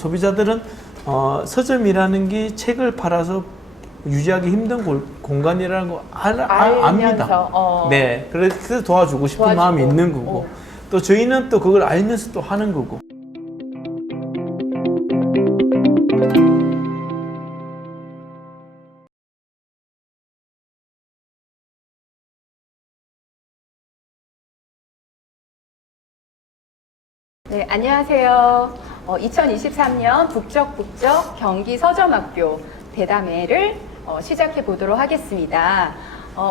소비자들은 서점이라는 게 책을 팔아서 유지하기 힘든 공간이라는 거 압니다. 네, 그래서 도와주고 싶은 마음이 있는 거고, 또 저희는 또 그걸 알면서 또 하는 거고. 네, 안녕하세요. 2023년 북적북적 경기 서점학교 대담회를 시작해 보도록 하겠습니다.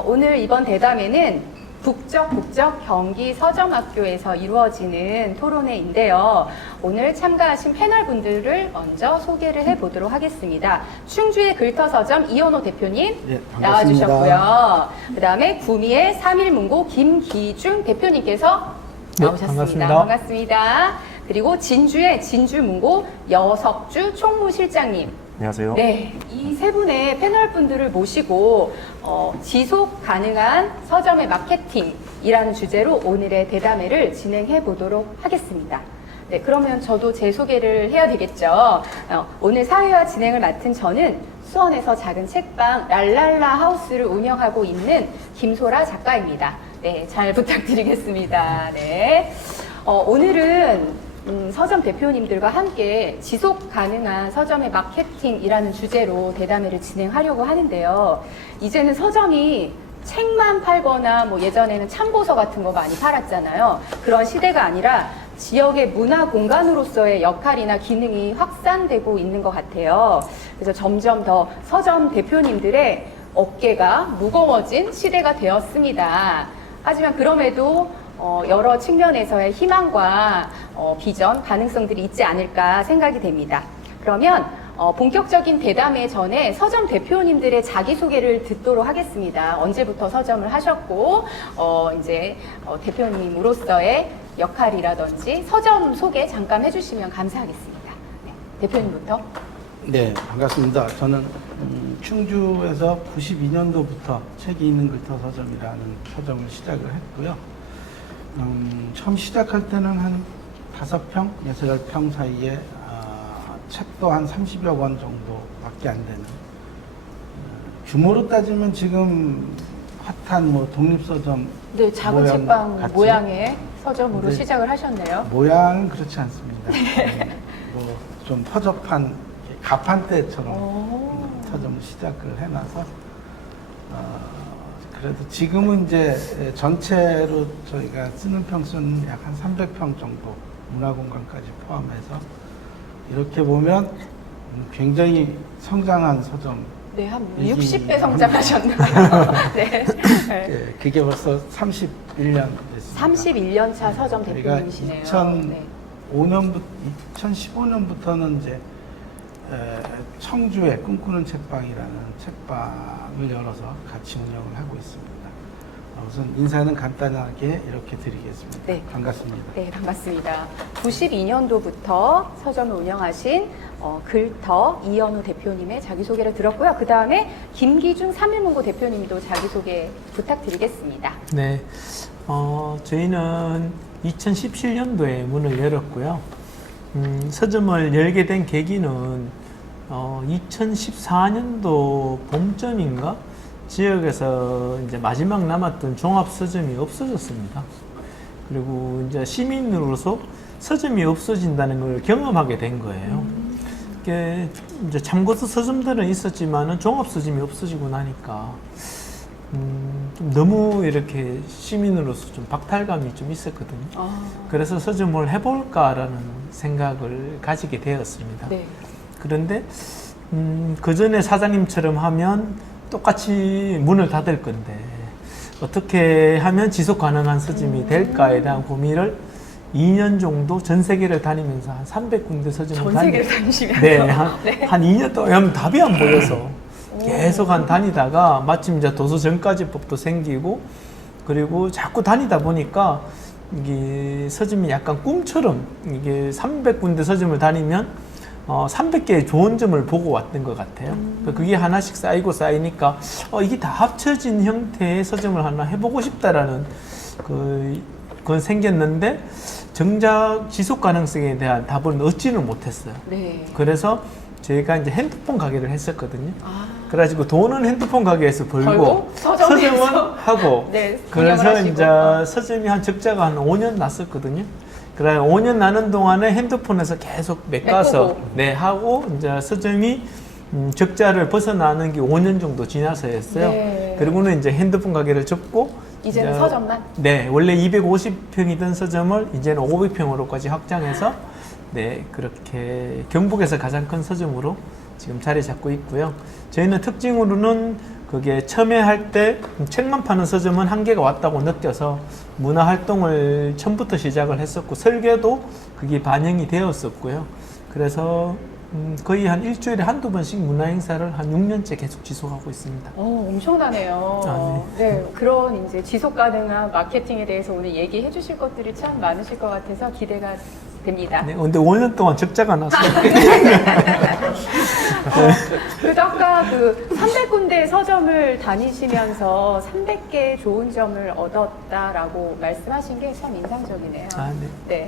오늘 이번 대담회는 북적북적 경기 서점학교에서 이루어지는 토론회인데요. 오늘 참가하신 패널분들을 먼저 소개를 해 보도록 하겠습니다. 충주의 글터서점 이현호 대표님 나와주셨고요. 그 다음에 구미의 3.1문고 김기중 대표님께서 나오셨습니다. 반갑습니다. 그리고 진주의 진주문고 여석주 총무실장님. 안녕하세요. 네, 이 세 분의 패널 분들을 모시고 지속 가능한 서점의 마케팅이라는 주제로 오늘의 대담회를 진행해 보도록 하겠습니다. 네, 그러면 저도 제 소개를 해야 되겠죠. 오늘 사회와 진행을 맡은 저는 수원에서 작은 책방 랄랄라 하우스를 운영하고 있는 김소라 작가입니다. 네, 잘 부탁드리겠습니다. 네. 오늘은 서점 대표님들과 함께 지속 가능한 서점의 마케팅이라는 주제로 대담회를 진행하려고 하는데요. 이제는 서점이 책만 팔거나 뭐 예전에는 참고서 같은 거 많이 팔았잖아요. 그런 시대가 아니라 지역의 문화 공간으로서의 역할이나 기능이 확산되고 있는 것 같아요. 그래서 점점 더 서점 대표님들의 어깨가 무거워진 시대가 되었습니다. 하지만 그럼에도 여러 측면에서의 희망과 비전, 가능성들이 있지 않을까 생각이 됩니다. 그러면 본격적인 대담회 전에 서점 대표님들의 자기소개를 듣도록 하겠습니다. 언제부터 서점을 하셨고 이제 대표님으로서의 역할이라든지 서점 소개 잠깐 해주시면 감사하겠습니다. 네, 대표님부터. 네, 반갑습니다. 저는 충주에서 92년도부터 책이 있는 글터 서점이라는 서점을 시작을 했고요. 처음 시작할 때는 한 5평, 6-8평 사이에 책도 한 30여 권 정도밖에 안 되는, 규모로 따지면 지금 핫한 뭐 독립서점, 네, 작은 책방 모양의 서점으로 시작을 하셨네요. 모양은 그렇지 않습니다. 뭐 좀 허접한 가판대처럼 서점을 시작을 해놔서 그래도 지금은 이제 전체로 저희가 쓰는 평수는 약 한 300평 정도 문화공간까지 포함해서 이렇게 보면 굉장히 성장한 서점. 네, 한 60배 성장하셨나요? 네. 네, 그게 벌써 31년 됐습니다. 31년 차 서점 대표님이시네요. 2015년부터는 이제 청주의 꿈꾸는 책방이라는 책방을 열어서 같이 운영을 하고 있습니다. 우선 인사는 간단하게 이렇게 드리겠습니다. 네. 반갑습니다. 네, 반갑습니다. 92년도부터 서점을 운영하신 글터 이현우 대표님의 자기소개를 들었고요. 그 다음에 김기중 3.1문고 대표님도 자기소개 부탁드리겠습니다. 네, 저희는 2017년도에 문을 열었고요. 서점을 열게 된 계기는 2014년도 봄쯤인가 지역에서 이제 마지막 남았던 종합 서점이 없어졌습니다. 그리고 이제 시민으로서 서점이 없어진다는 걸 경험하게 된 거예요. 이게 이제 참고서 서점들은 있었지만은 종합 서점이 없어지고 나니까 좀 너무 이렇게 시민으로서 좀 박탈감이 좀 있었거든요. 그래서 서점을 해볼까라는 생각을 가지게 되었습니다. 네. 그런데 그 전에 사장님처럼 하면 똑같이 문을 닫을 건데 어떻게 하면 지속 가능한 서점이 될까에 대한 고민을 2년 정도 전 세계를 다니면서 한 300군데 서점을 전 세계를 다니시면서? 네, 한 2년 동안 답이 안 보여서 계속 다니다가 마침 이제 도서정가지법도 생기고 그리고 자꾸 다니다 보니까 이게 서점이 약간 꿈처럼 이게 300군데 서점을 다니면 300개의 좋은 점을 보고 왔던 것 같아요. 그게 하나씩 쌓이고 쌓이니까 이게 다 합쳐진 형태의 서점을 하나 해보고 싶다라는 그건 생겼는데 정작 지속 가능성에 대한 답을 얻지는 못했어요. 네. 그래서 저희가 이제 핸드폰 가게를 했었거든요. 아, 그래가지고 돈은 핸드폰 가게에서 벌고 서점에서 서점은 하고 네, 그래서 운영을 이제 하시고. 서점이 한 적자가 한 5년 났었거든요. 그래 5년 나는 동안에 핸드폰에서 계속 메꿔서 메꾸고. 네 하고 이제 서점이 적자를 벗어나는 게 5년 정도 지나서였어요. 네. 그리고는 이제 핸드폰 가게를 접고 이제는 이제 서점만. 네 원래 250평이던 서점을 이제는 500평으로까지 확장해서 네 그렇게 경북에서 가장 큰 서점으로 지금 자리 잡고 있고요. 저희는 특징으로는 그게 처음에 때 책만 파는 서점은 한계가 왔다고 느껴서 문화 활동을 처음부터 시작을 했었고 설계도 그게 반영이 되었었고요. 그래서 거의 한 일주일에 한두 번씩 문화 행사를 한 6년째 계속 지속하고 있습니다. 엄청나네요. 아, 네, 그런 이제 지속 가능한 마케팅에 대해서 오늘 얘기해 주실 것들이 참 많으실 것 같아서 기대가 됩니다. 네, 근데 5년 동안 적자가 났어요. 그래도 아까 그 300군데 서점을 다니시면서 300개의 좋은 점을 얻었다라고 말씀하신 게 참 인상적이네요. 아, 네. 네.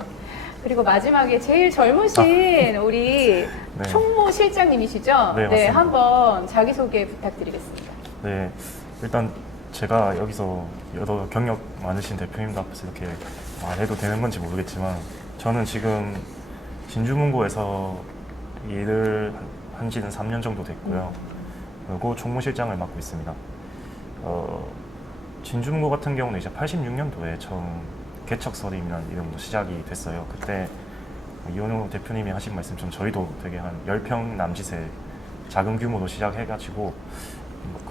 그리고 마지막에 제일 젊으신 우리 네. 총무 실장님이시죠? 네, 맞습니다. 한번 자기소개 부탁드리겠습니다. 네, 일단 제가 여기서 여러 경력 많으신 대표님들 앞에서 이렇게 말해도 되는 건지 모르겠지만 저는 지금 진주문고에서 일을 한 지는 3년 정도 됐고요. 그리고 총무실장을 맡고 있습니다. 진주문고 같은 경우는 이제 86년도에 처음 개척설임이라는 이름으로 시작이 됐어요. 그때 이현우 대표님이 하신 말씀처럼 저희도 되게 한 10평 남짓의 작은 규모로 시작해가지고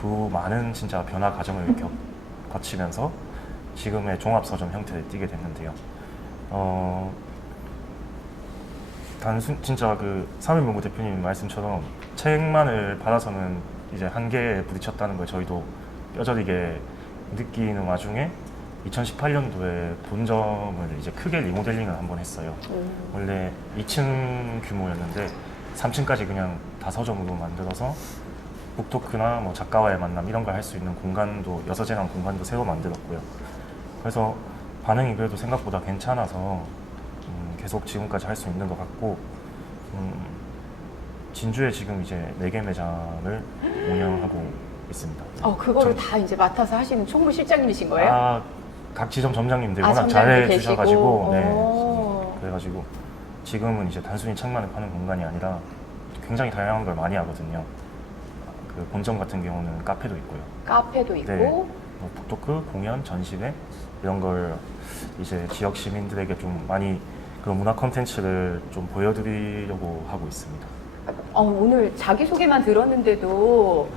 그 많은 진짜 변화 과정을 거치면서 지금의 종합서점 형태를 띠게 됐는데요. 진짜 그 사회문고 대표님 말씀처럼 책만을 받아서는 이제 한계에 부딪혔다는 걸 저희도 뼈저리게 느끼는 와중에 2018년도에 본점을 이제 크게 리모델링을 한번 했어요. 원래 2층 규모였는데 3층까지 그냥 다서점으로 만들어서 북토크나 뭐 작가와의 만남 이런 걸 할 수 있는 공간도 여서재랑 공간도 새로 만들었고요. 그래서 반응이 그래도 생각보다 괜찮아서 계속 지금까지 할 수 있는 것 같고 진주에 지금 이제 4개 매장을 운영하고 있습니다. 그거를 다 이제 맡아서 하시는 총무 실장님이신 거예요? 아, 각 지점 점장님들이 워낙 점장님도 잘해 계시고. 주셔가지고 네. 오. 그래가지고 지금은 이제 단순히 책만을 파는 공간이 아니라 굉장히 다양한 걸 많이 하거든요. 그 본점 같은 경우는 카페도 있고요. 카페도 있고. 네. 뭐 북토크, 공연, 전시회 이런 걸 이제 지역 시민들에게 좀 많이 그런 문화 콘텐츠를 좀 보여드리려고 하고 있습니다. 오늘 자기소개만 들었는데도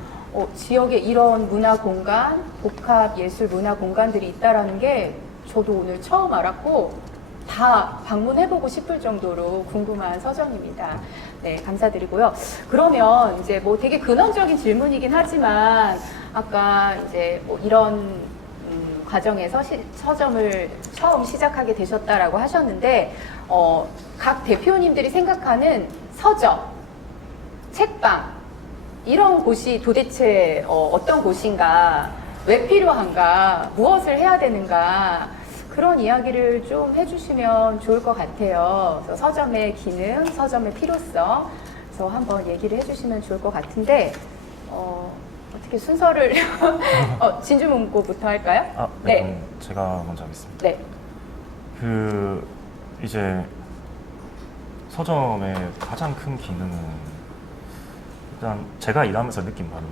지역에 이런 문화 공간, 복합 예술 문화 공간들이 있다라는 게 저도 오늘 처음 알았고 다 방문해보고 싶을 정도로 궁금한 서점입니다. 네, 감사드리고요. 그러면 이제 뭐 되게 근원적인 질문이긴 하지만 아까 이제 뭐 이런 과정에서 서점을 처음 시작하게 되셨다라고 하셨는데 각 대표님들이 생각하는 서점, 책방 이런 곳이 도대체 어떤 곳인가, 왜 필요한가, 무엇을 해야 되는가 그런 이야기를 좀 해주시면 좋을 것 같아요. 그래서 서점의 기능, 서점의 필요성 그래서 한번 얘기를 해주시면 좋을 것 같은데 어떻게 순서를 진주문고부터 할까요? 아, 네. 그럼 제가 먼저 하겠습니다. 네. 그 이제 서점의 가장 큰 기능은 일단 제가 일하면서 느낀 바로는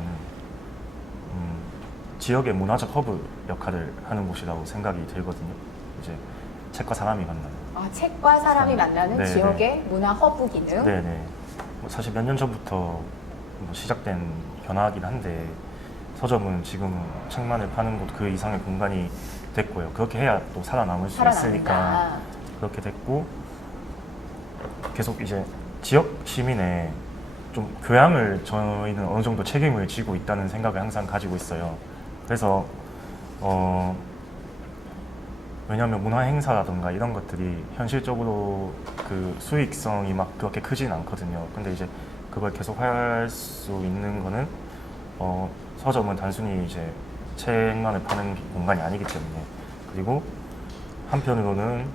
지역의 문화적 허브 역할을 하는 곳이라고 생각이 들거든요. 이제 책과 사람이 만나는. 책과 사람이 만나는 네, 지역의 문화 허브 기능. 네네. 사실 몇 년 전부터 시작된 변화이긴 한데 서점은 지금 책만을 파는 곳 그 이상의 공간이 됐고요. 그렇게 해야 또 살아남을 수 있으니까 그렇게 됐고 계속 이제 지역 시민의 좀 교양을 저희는 어느 정도 책임을 지고 있다는 생각을 항상 가지고 있어요. 그래서 왜냐하면 문화 행사라든가 이런 것들이 현실적으로 그 수익성이 막 그렇게 크진 않거든요. 근데 이제 그걸 계속 할 수 있는 거는 서점은 단순히 이제 책만을 파는 공간이 아니기 때문에 그리고 한편으로는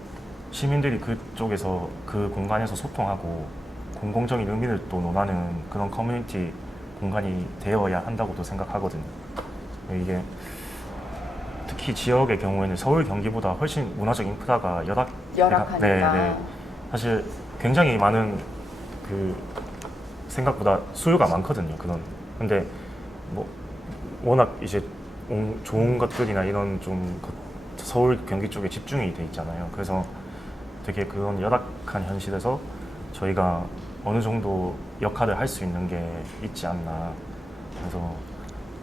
시민들이 그쪽에서 그 공간에서 소통하고 공공적인 의미를 또 논하는 그런 커뮤니티 공간이 되어야 한다고도 생각하거든요. 이게 특히 지역의 경우에는 서울, 경기보다 훨씬 문화적 인프라가 열악하니까. 네. 사실 굉장히 많은 그 생각보다 수요가 많거든요. 근데 뭐 워낙 이제 좋은 것들이나 이런 좀 서울, 경기 쪽에 집중이 돼 있잖아요. 그래서 되게 그런 열악한 현실에서 저희가 어느 정도 역할을 할 수 있는 게 있지 않나. 그래서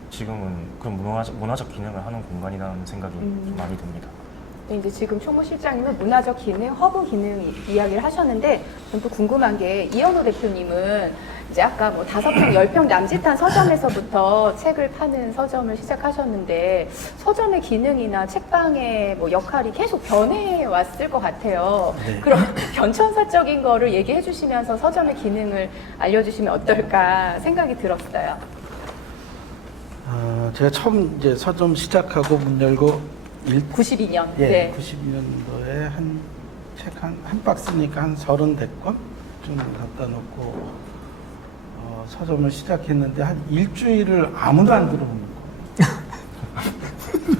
지금은 그런 문화적 기능을 하는 공간이라는 생각이 좀 많이 듭니다. 네, 이제 지금 총무실장님은 문화적 기능, 허브 기능 이야기를 하셨는데, 전 또 궁금한 게 이현호 대표님은 이제 아까 뭐 5평, 10평 남짓한 서점에서부터 책을 파는 서점을 시작하셨는데, 서점의 기능이나 책방의 뭐 역할이 계속 변해 왔을 것 같아요. 네. 그럼 변천사적인 거를 얘기해 주시면서 서점의 기능을 알려주시면 어떨까 생각이 들었어요. 제가 처음 이제 서점 시작하고 문 열고 92년. 예, 네. 92년도에 책 한 박스니까 한 30대권 좀 갖다 놓고 서점을 시작했는데 한 일주일을 아무도 안 들어오는 거예요.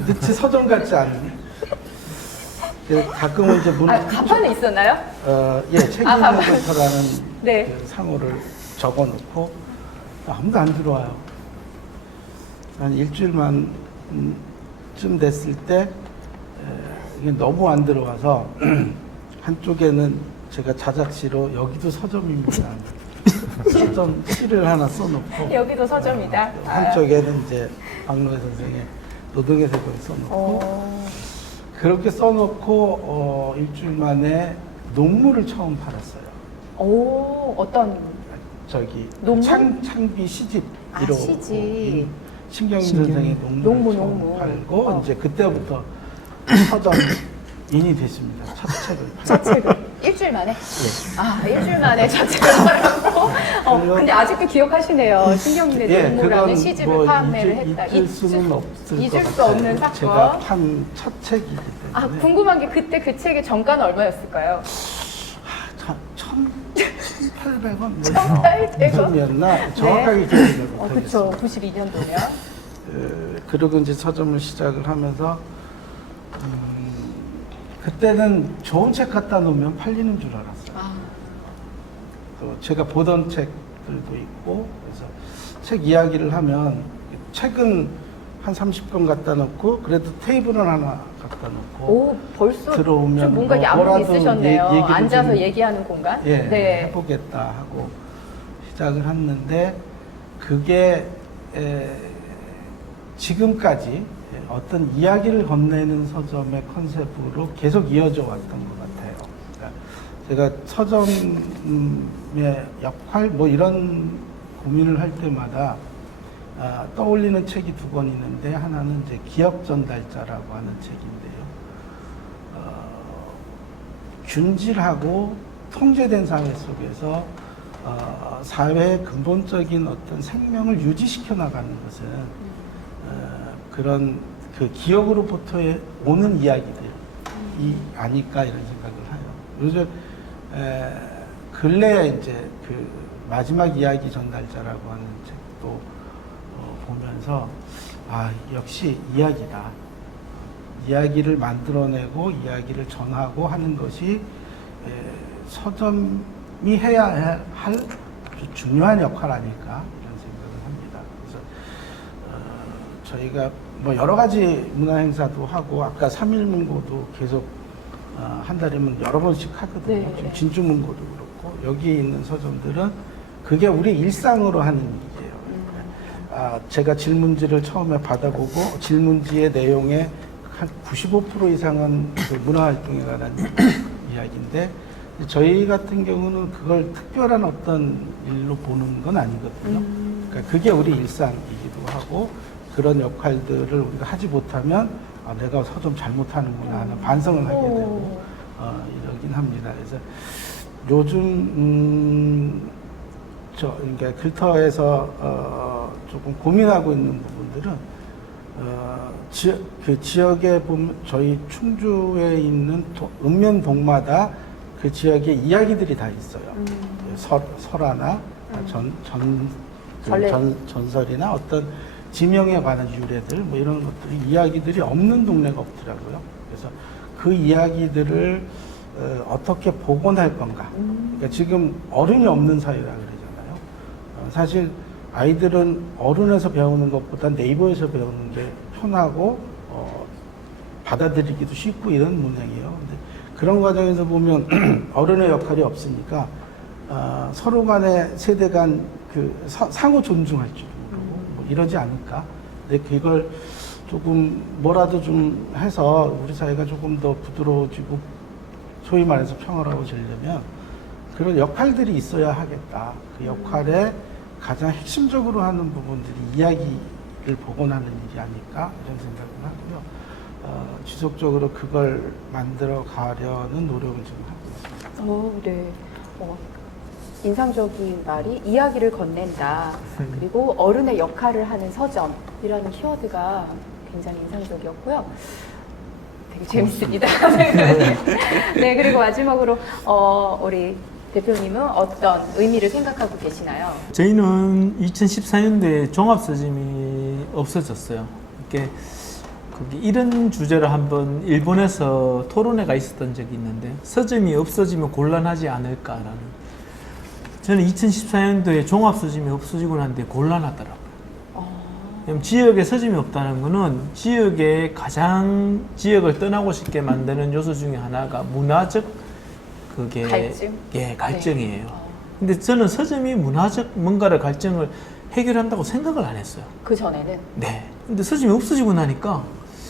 도대체 서점 같지 않니? 가끔은 이제 간판에 있었나요? 예, 책 읽는 것처라는 네. 그 상호를 적어놓고 아무도 안 들어와요. 한 일주일만 쯤 됐을 때 이게 너무 안 들어와서 한쪽에는 제가 자작시로 여기도 서점입니다. 서점 시를 하나 써놓고 여기도 서점이다. 한쪽에는 이제 박노해 선생의 노동의 세계를 써놓고 그렇게 써놓고 일주일 만에 논문을 처음 팔았어요. 오, 어떤 저기 논문? 창비 시집 아, 1호 시집. 신경민 선생의 논문을 처음 팔고 이제 그때부터 서점인이 됐습니다. 첫 책을. 첫 책을 일주일 만에? 예. 아, 일주일 만에 첫 책을 팔고. 근데 아직도 기억하시네요. 신경민의 논문이라는 시집을 판매를 했다. 잊을 수는 없을 잊을 것 수 같아요. 없는 사건. 제가 판 첫 책이기 때문에. 아, 궁금한 게 그때 그 책의 정가는 얼마였을까요? 1,800원? 1,800원? 이었나 정확하게 기억이 그쵸. 못하겠어요. 92년도면. 그리고 이제 서점을 시작을 하면서 그때는 좋은 책 갖다 놓으면 팔리는 줄 알았어요. 아, 또 제가 보던 책들도 있고 그래서 책 이야기를 하면 책은 한 30권 갖다 놓고 그래도 테이블은 하나 갖다 놓고 오, 벌써 들어오면 좀 뭔가 뭐 양분이 뭐라도 있으셨네요. 얘기를 앉아서 좀 얘기하는 공간? 예, 네. 해보겠다 하고 시작을 했는데 그게 지금까지 어떤 이야기를 건네는 서점의 컨셉으로 계속 이어져 왔던 것 같아요. 그러니까 제가 서점의 역할 뭐 이런 고민을 할 때마다 떠올리는 책이 2권 있는데 하나는 이제 기억 전달자라고 하는 책인데요. 균질하고 통제된 사회 속에서 사회의 근본적인 어떤 생명을 유지시켜 나가는 것은 그런 그 기억으로부터 오는 이야기들이 아닐까 이런 생각을 해요. 요즘 근래에 이제 그 마지막 이야기 전달자라고 하는 책도 보면서 역시 이야기다. 이야기를 만들어내고 이야기를 전하고 하는 것이 서점이 해야 할 아주 중요한 역할 아닐까 이런 생각을 합니다. 그래서 저희가 뭐 여러 가지 문화 행사도 하고 아까 3.1 문고도 계속 한 달이면 여러 번씩 하거든요. 네. 지금 진주 문고도 그렇고 여기 있는 서점들은 그게 우리 일상으로 하는 일이에요. 제가 질문지를 처음에 받아보고 질문지의 내용의 한 95% 이상은 그 문화활동에 관한 이야기인데 저희 같은 경우는 그걸 특별한 어떤 일로 보는 건 아니거든요. 그러니까 그게 우리 일상이기도 하고 그런 역할들을 우리가 하지 못하면 내가 서점 잘못하는구나 하는 반성을 하게 되고 이러긴 합니다. 그래서 요즘 그러니까 글터에서 조금 고민하고 있는 부분들은 그 지역에 보면 저희 충주에 있는 읍면 동마다 그 지역의 이야기들이 다 있어요. 설화나 전설이나 어떤 지명에 관한 유래들 뭐 이런 것들이 이야기들이 없는 동네가 없더라고요. 그래서 그 이야기들을 어떻게 복원할 건가. 그러니까 지금 어른이 없는 사회라 그러잖아요. 사실 아이들은 어른에서 배우는 것보다 네이버에서 배우는 게 편하고 받아들이기도 쉽고 이런 문양이에요. 근데 그런 과정에서 보면 어른의 역할이 없으니까 서로 간의 세대 간 그 상호 존중할 줄 모르고 뭐 이러지 않을까. 근데 그걸 조금 뭐라도 좀 해서 우리 사회가 조금 더 부드러워지고 소위 말해서 평화로워지려면 그런 역할들이 있어야 하겠다. 그 역할에 가장 핵심적으로 하는 부분들이 이야기를 복원하는 일이 아닐까 이런 생각을 하고요. 지속적으로 그걸 만들어 가려는 노력을 지금 하고 있습니다. 네. 인상적인 말이 이야기를 건넨다. 그리고 어른의 역할을 하는 서점이라는 키워드가 굉장히 인상적이었고요. 되게 재밌습니다. 네, 그리고 마지막으로 우리 대표님은 어떤 의미를 생각하고 계시나요? 저희는 2014년도에 종합서점이 없어졌어요. 이렇게 거기 이런 주제로 한번 일본에서 토론회가 있었던 적이 있는데 서점이 없어지면 곤란하지 않을까라는. 저는 2014년도에 종합서점이 없어지고 난데 곤란하더라고요. 왜냐면 지역에 서점이 없다는 거는 지역에 가장 지역을 떠나고 싶게 만드는 요소 중에 하나가 문화적 그게 갈증? 갈증이에요. 네. 근데 저는 서점이 문화적 뭔가를 갈증을 해결한다고 생각을 안 했어요. 그 전에는 네. 근데 서점이 없어지고 나니까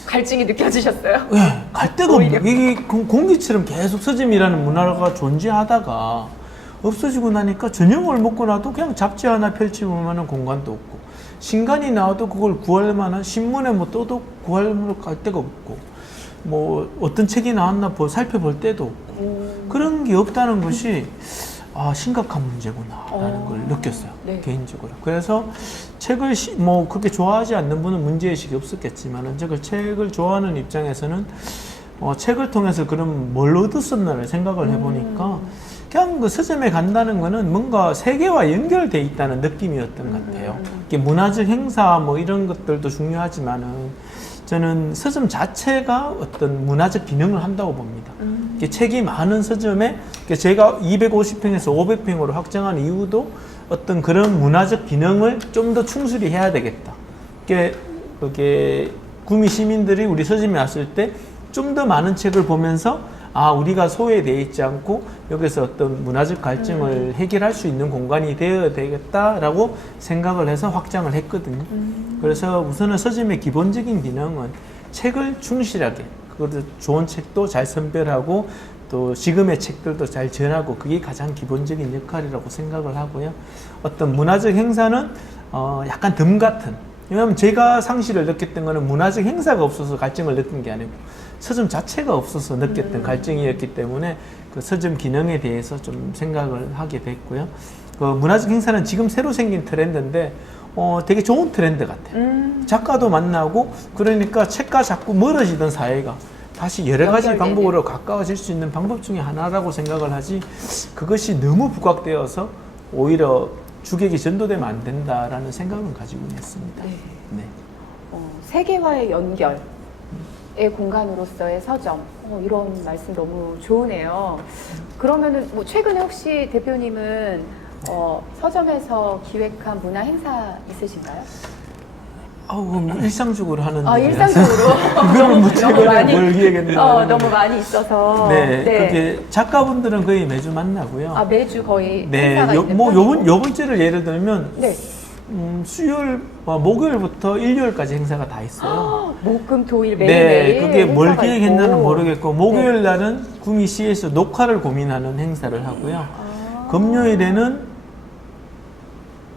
갈증이 느껴지셨어요? 갈 데가 없는 이게 공기처럼 계속 서점이라는 문화가 존재하다가 없어지고 나니까 저녁을 먹고 나도 그냥 잡지 하나 펼치고 만한 공간도 없고 신간이 나와도 그걸 구할 만한 신문에 뭐 떠도 구할 데가 없고 뭐 어떤 책이 나왔나 살펴볼 때도 없고 그런 게 없다는 것이 심각한 문제구나라는 걸 느꼈어요. 네. 개인적으로. 그래서 책을 뭐 그렇게 좋아하지 않는 분은 문제의식이 없었겠지만 책을 좋아하는 입장에서는 책을 통해서 그럼 뭘 얻었었나를 생각을 해보니까 그냥 그 서점에 간다는 거는 뭔가 세계와 연결돼 있다는 느낌이었던 것 같아요. 이게 문화적 행사 뭐 이런 것들도 중요하지만은 저는 서점 자체가 어떤 문화적 기능을 한다고 봅니다. 이게 책이 많은 서점에 제가 250평에서 500평으로 확장한 이유도 어떤 그런 문화적 기능을 좀 더 충실히 해야 되겠다. 그게 구미 시민들이 우리 서점에 왔을 때 좀 더 많은 책을 보면서 우리가 소외되어 있지 않고 여기서 어떤 문화적 갈증을 해결할 수 있는 공간이 되어야 되겠다라고 생각을 해서 확장을 했거든요. 그래서 우선은 서점의 기본적인 기능은 책을 충실하게, 그것도 좋은 책도 잘 선별하고 또 지금의 책들도 잘 전하고 그게 가장 기본적인 역할이라고 생각을 하고요. 어떤 문화적 행사는 약간 덤 같은, 왜냐하면 제가 상실을 느꼈던 거는 문화적 행사가 없어서 갈증을 느낀 게 아니고 서점 자체가 없어서 느꼈던 갈증이었기 때문에 그 서점 기능에 대해서 좀 생각을 하게 됐고요. 그 문화적 행사는 지금 새로 생긴 트렌드인데 되게 좋은 트렌드 같아요. 작가도 만나고 그러니까 책과 자꾸 멀어지던 사회가 다시 여러 가지 연결되네. 방법으로 가까워질 수 있는 방법 중에 하나라고 생각을 하지 그것이 너무 부각되어서 오히려 주객이 전도되면 안 된다라는 생각은 가지고 있습니다. 네. 세계화의 연결. 의 공간으로서의 서점 이런 말씀 너무 좋으네요. 그러면은 뭐 최근에 혹시 대표님은 서점에서 기획한 문화 행사 있으신가요? 일상적으로 하는 일상적으로 그거는 뭐 최근에 많이, 뭘 기획했나 너무 많이 있어서 그게 작가분들은 거의 매주 만나고요. 매주 거의 네, 행사가 있는 요번주를 예를 들면 수요일, 목요일부터 일요일까지 행사가 다 있어요. 목금 토일 매일매일 그게 뭘 행사가 기획했나는 있고. 모르겠고 목요일 날은 구미시에서 녹화를 고민하는 행사를 하고요. 금요일에는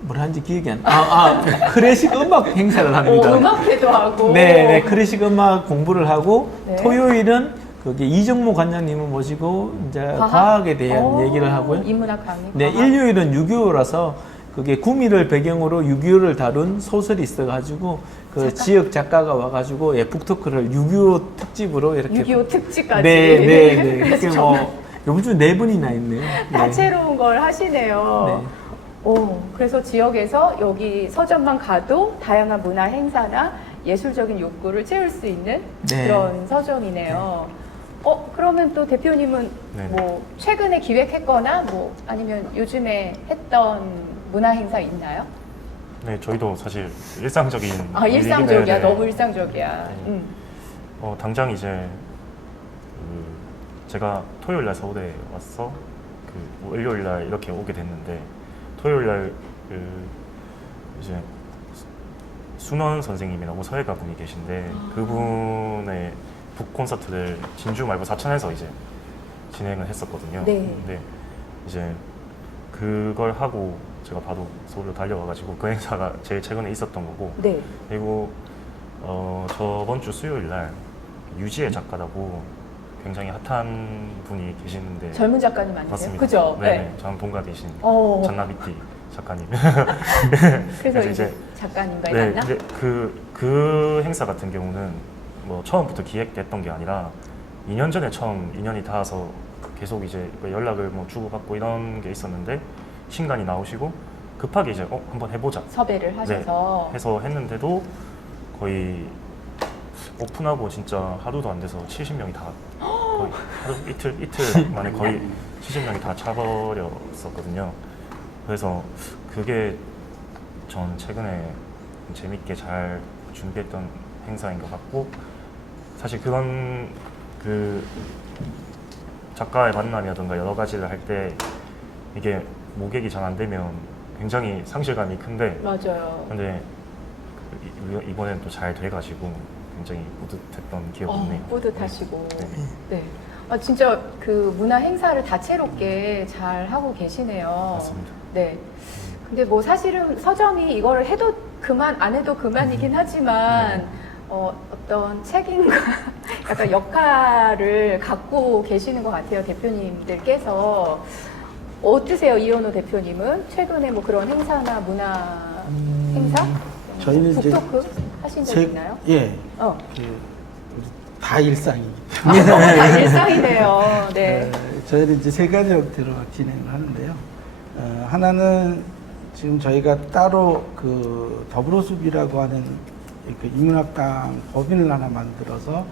뭘 하는지 기억이 안 나. 클래식 음악 행사를 합니다. 음악회도 하고. 네, 클래식 음악 공부를 하고 네. 토요일은 거기 이정모 관장님을 모시고 이제 과학에 대한 얘기를 하고요. 인문학 강의. 네, 과학. 일요일은 6.25라서 그게 구미를 배경으로 6.25를 다룬 소설이 있어가지고 그 지역 작가가 와가지고 예, 북토크를 6.25 특집으로 이렇게 6.25 특집까지. 네. 그래서 그게 정말 뭐 요번 주 4분이나 있네요. 다채로운 걸 하시네요. 네. 오, 그래서 지역에서 여기 서점만 가도 다양한 문화 행사나 예술적인 욕구를 채울 수 있는 네. 그런 서점이네요. 그러면 또 대표님은 네. 뭐 최근에 기획했거나 뭐 아니면 요즘에 했던 문화 행사 있나요? 네, 저희도 사실 일상적인 일상적이야. 일이긴 해. 너무 일상적이야. 네. 당장 이제 제가 토요일 날 서울에 왔어 그 월요일 날 이렇게 오게 됐는데 토요일 날 이제 순원 선생님이라고 서예가 분이 계신데 그분의 북 콘서트를 진주 말고 사천에서 이제 진행을 했었거든요. 네. 근데 이제 그걸 하고 제가 바로 서울로 달려와가지고 그 행사가 제일 최근에 있었던 거고 네. 그리고 저번 주 수요일 날 유지혜 작가라고 굉장히 핫한 분이 계시는데 젊은 작가님 아니세요? 맞습니다. 그죠? 네, 저랑 동갑이신 잔나비띠 작가님. 그래서 이제 작가님과 네, 만나? 근데 그 행사 같은 경우는 뭐 처음부터 기획됐던 게 아니라 2년 전에 처음 인연이 닿아서 계속 이제 연락을 뭐 주고받고 이런 게 있었는데 신간이 나오시고 급하게 이제 한번 해보자. 섭외를 하셔서. 해서 했는데도 거의 오픈하고 진짜 하루도 안 돼서 70명이 다 거의 하루 이틀 만에 거의 70명이 다 차버렸었거든요. 그래서 그게 전 최근에 재밌게 잘 준비했던 행사인 것 같고 사실 그런 그 작가의 만남이라든가 여러 가지를 할 때 이게 모객이 잘 안 되면 굉장히 상실감이 큰데 맞아요. 근데 이번엔 또 잘 돼가지고 굉장히 뿌듯했던 기억이 있네요. 뿌듯하시고. 네. 네. 진짜 그 문화 행사를 다채롭게 잘 하고 계시네요. 맞습니다. 네. 근데 뭐 사실은 서점이 이거를 해도 그만, 안 해도 그만이긴 하지만 어떤 책임과 약간 역할을 갖고 계시는 것 같아요, 대표님들께서. 어떠세요, 이현호 대표님은? 최근에 뭐 그런 행사나 문화 행사? 저희는 이제 북토크 하신 적 있나요? 예, 다 일상이기 때문에 다 일상이네요. 네. 저희는 이제 세 가지 형태로 진행을 하는데요. 하나는 지금 저희가 따로 그 더불어숲이라고 하는 그 인문학당 법인을 하나 만들어서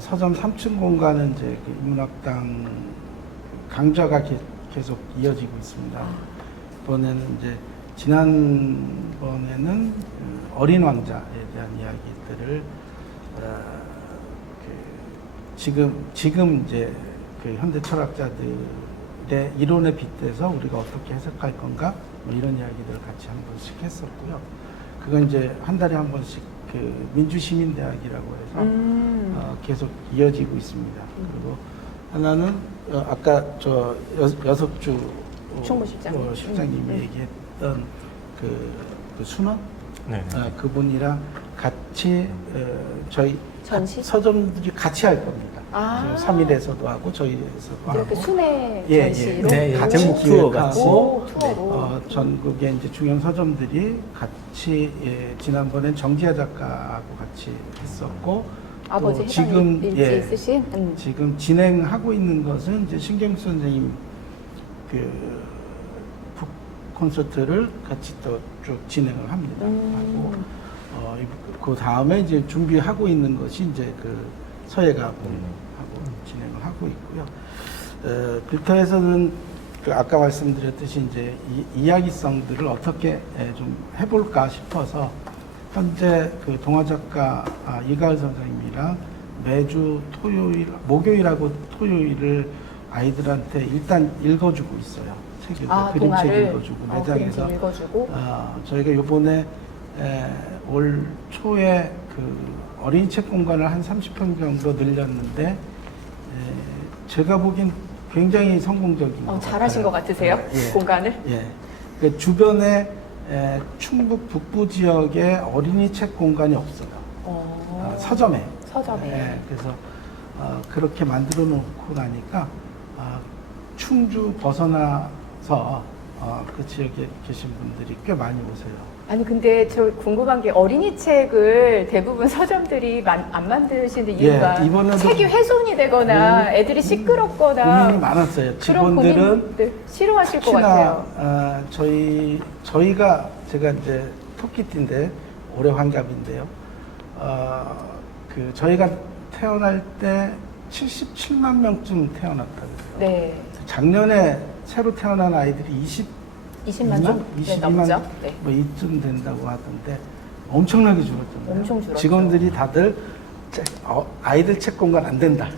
서점 3층 공간은 이제 그 인문학당 강좌가 계속 이어지고 있습니다. 이번에는 이제 지난번에는 어린 왕자에 대한 이야기들을 지금 이제 그 현대 철학자들의 이론에 빗대서 우리가 어떻게 해석할 건가 뭐 이런 이야기들을 같이 한 번씩 했었고요. 그건 이제 한 달에 한 번씩 그 민주시민대학이라고 해서 계속 이어지고 있습니다. 그리고 하나는 아까 저 여석주 실장님이 얘기했던 그 순원 네. 그분이랑 같이 저희 전시? 서점들이 같이 할 겁니다. 아. 3일에서도 하고 저희에서도 하고 이렇게 순회 예, 전시로 네, 같이 전국 투어 같이. 오, 투어로. 전국의 이제 중형 서점들이 같이 지난번엔 정지아 작가하고 같이 했었고 아버지 또 지금 일지 쓰신 지금 진행하고 있는 것은 이제 신경수 선생님 그 북 콘서트를 같이 또 쭉 진행을 합니다. 하고 그 다음에 이제 준비하고 있는 것이 이제 그 서예가하고 진행을 하고 있고요. 빌터에서는 그 아까 말씀드렸듯이 이제 이야기성들을 어떻게 좀 해볼까 싶어서 현재 그 동화작가 이가을 선생님이랑 매주 목요일하고 토요일을 아이들한테 일단 읽어주고 있어요. 책을 그림책 읽어주고 매장에서 그림책 읽어주고. 저희가 요번에 올 초에 그 어린이 책 공간을 한 30평 정도 늘렸는데 제가 보기엔 굉장히 성공적인 것 잘하신 것 같으세요? 예. 공간을? 예. 그 주변에 충북 북부 지역에 어린이 책 공간이 없어요. 서점에. 서점에. 그래서 그렇게 만들어 놓고 나니까 충주 벗어나서 그 지역에 계신 분들이 꽤 많이 오세요. 아니 근데 저 궁금한 게 어린이 책을 대부분 서점들이 안 만드시는 이유가 예, 이번에도 책이 훼손이 되거나 애들이 시끄럽거나 고민이 많았어요. 그런 직원들은 고민들 싫어하실 것 특히나 같아요. 저희가 제가 이제 토끼띠인데 올해 환갑인데요. 저희가 태어날 때 77만 명쯤 태어났다고요. 네, 작년에 새로 태어난 아이들이 20만 좀 22만 넘죠. 네. 뭐 이쯤 된다고 하던데 엄청나게 줄었잖아요. 엄청 줄었죠. 직원들이 다들 아이들 책 공간 안 된다.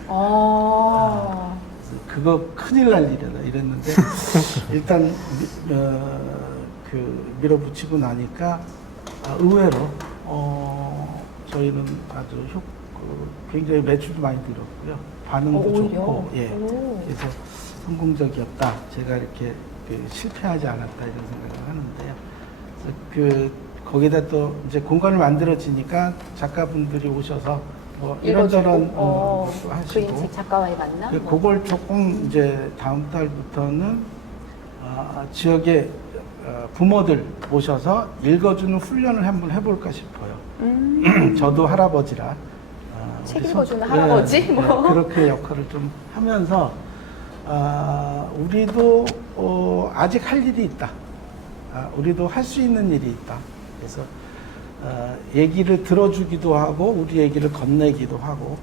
그거 큰일 날 일이다 이랬는데 일단 밀어붙이고 나니까 의외로 저희는 아주 굉장히 매출도 많이 늘었고요. 반응도 오히려? 좋고, 예. 오. 그래서 성공적이었다. 제가 이렇게 실패하지 않았다 이런 생각을 하는데요. 그래서 거기다 또 이제 공간을 만들어지니까 작가분들이 오셔서 뭐 이런저런 것도 하시고. 그림책 작가와의 만남? 뭐. 그걸 조금 이제 다음 달부터는 지역의 부모들 모셔서 읽어주는 훈련을 한번 해볼까 싶어요. 저도 할아버지라 책 우리 읽어주는 할아버지? 네, 뭐. 그렇게 역할을 좀 하면서 우리도 아직 할 일이 있다. 우리도 할 수 있는 일이 있다. 그래서 얘기를 들어주기도 하고 우리 얘기를 건네기도 하고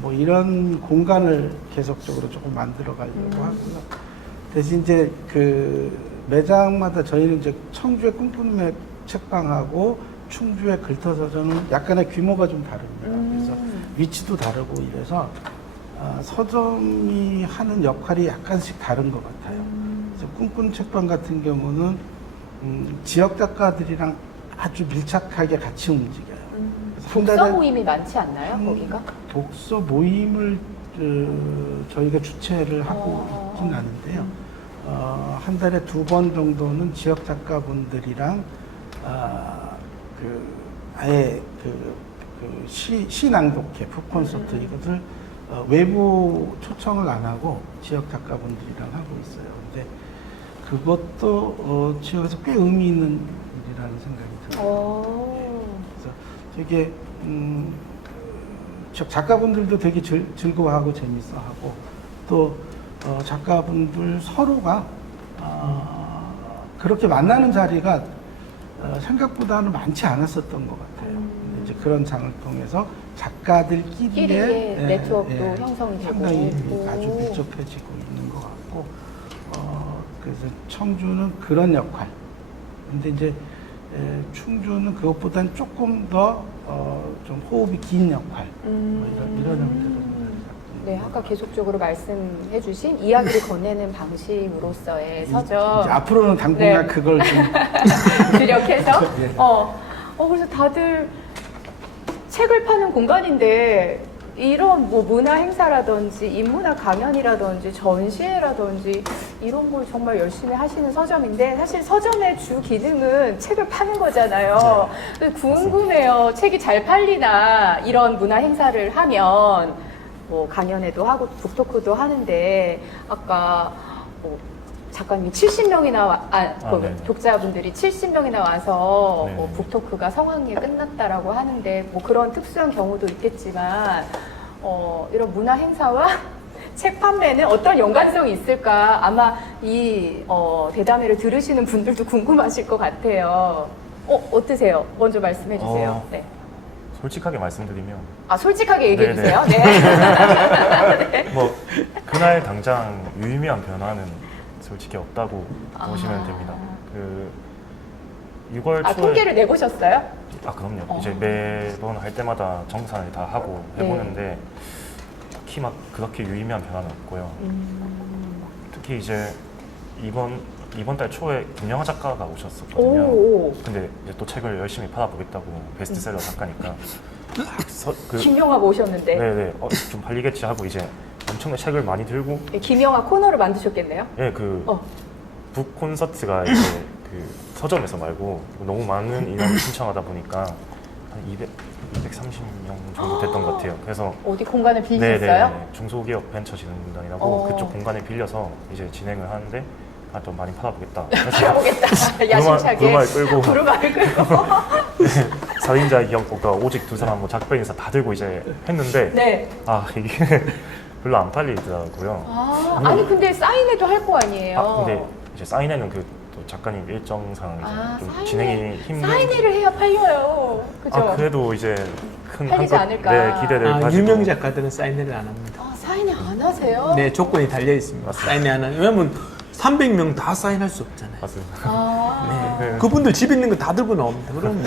뭐 이런 공간을 계속적으로 조금 만들어 가려고 하고요. 대신 이제 매장마다 저희는 이제 청주의 꿈꾸는 책방하고 충주의 글터서점은 약간의 규모가 좀 다릅니다. 그래서 위치도 다르고 이래서 서점이 하는 역할이 약간씩 다른 것 같아요. 그래서 꿈꾸는 책방 같은 경우는 지역 작가들이랑 아주 밀착하게 같이 움직여요. 그래서 한 독서 달에 모임이 많지 않나요, 거기가? 독서 모임을 저희가 주최를 하고 있긴 하는데요. 한 달에 2번 정도는 지역 작가분들이랑 아예 시 낭독회, 북 콘서트 이것을 외부 초청을 안 하고 지역 작가분들이랑 하고 있어요. 근데 그것도 지역에서 꽤 의미 있는 일이라는 생각이 들어요. 그래서 되게 지역 작가분들도 되게 즐거워하고 재밌어하고 또 작가분들 서로가 그렇게 만나는 자리가 생각보다는 많지 않았었던 것 같아요. 근데 이제 그런 장을 통해서 작가들끼리의 네트워크도 형성이 되고 상당히 오. 아주 밀접해지고 있는 것 같고 그래서 청주는 그런 역할. 근데 이제 충주는 그것보다는 조금 더 좀 호흡이 긴 역할. 뭐 이런 형태로. 네, 아까 계속적으로 말씀해주신 이야기를 건네는 방식으로서의 서점 이제 앞으로는 당분간 네. 그걸 좀 주력해서 예. 그래서 다들 책을 파는 공간인데 이런 뭐 문화 행사라든지 인문화 강연이라든지 전시회라든지 이런 걸 정말 열심히 하시는 서점인데 사실 서점의 주 기능은 책을 파는 거잖아요. 그래서 궁금해요. 책이 잘 팔리나 이런 문화 행사를 하면 뭐 강연회도 하고 북토크도 하는데 아까 뭐 작가님이 70명이나 네네. 독자분들이 70명이나 와서 네네. 뭐 북토크가 성황리에 끝났다라고 하는데 뭐 그런 특수한 경우도 있겠지만 이런 문화 행사와 책 판매는 어떤 연관성이 있을까 아마 이 대담회를 들으시는 분들도 궁금하실 것 같아요. 어떠세요? 먼저 말씀해 주세요. 네. 솔직하게 말씀드리면 솔직하게 얘기해 네네. 주세요. 네. 뭐 그날 당장 유의미한 변화는 솔직히 없다고 보시면 됩니다. 6월 초에 통계를 내보셨어요? 그럼요. 이제 매번 할 때마다 정산을 다 하고 해보는데 특히 막 그렇게 유의미한 변화는 없고요. 특히 이제 이번 달 초에 김영하 작가가 오셨었거든요. 오. 근데 이제 또 책을 열심히 팔아보겠다고 베스트셀러 작가니까 김영하 모셨는데 네네 좀 팔리겠지 하고 이제 엄청난 책을 많이 들고 김영하 코너를 만드셨겠네요? 북 콘서트가 이제 서점에서 말고 너무 많은 인원이 신청하다 보니까 한 230명 정도 됐던 것 같아요. 그래서 어디 공간을 빌리셨어요? 중소기업 벤처 진흥공단이라고 그쪽 공간을 빌려서 이제 진행을 하는데 아, 좀 많이 팔아보겠다. 알아보겠다. 야심차게 구루마를 끌고 구루마를 끌고. 살인자 기억법과 오직 두 사람 뭐 작별 인사 다 들고 이제 했는데 네. 아 이게 별로 안 팔리더라고요. 아니 근데 사인회도 할 거 아니에요. 근데 이제 사인회는 그 또 작가님 일정상 이제 좀 사인회. 진행이 힘든. 사인회를 해야 팔려요. 그죠? 그래도 이제 큰 팔리지 한껏, 않을까. 네, 기대를 가지고. 유명 작가들은 사인회를 안 합니다. 사인회 안 하세요? 네, 조건이 달려 있습니다. 맞습니다. 사인회 안 하는. 왜냐면 300명 다 사인할 수 없잖아요. 맞습니다. 네. 네. 그분들 집 있는 거 다 들고 나옵니다. 그러면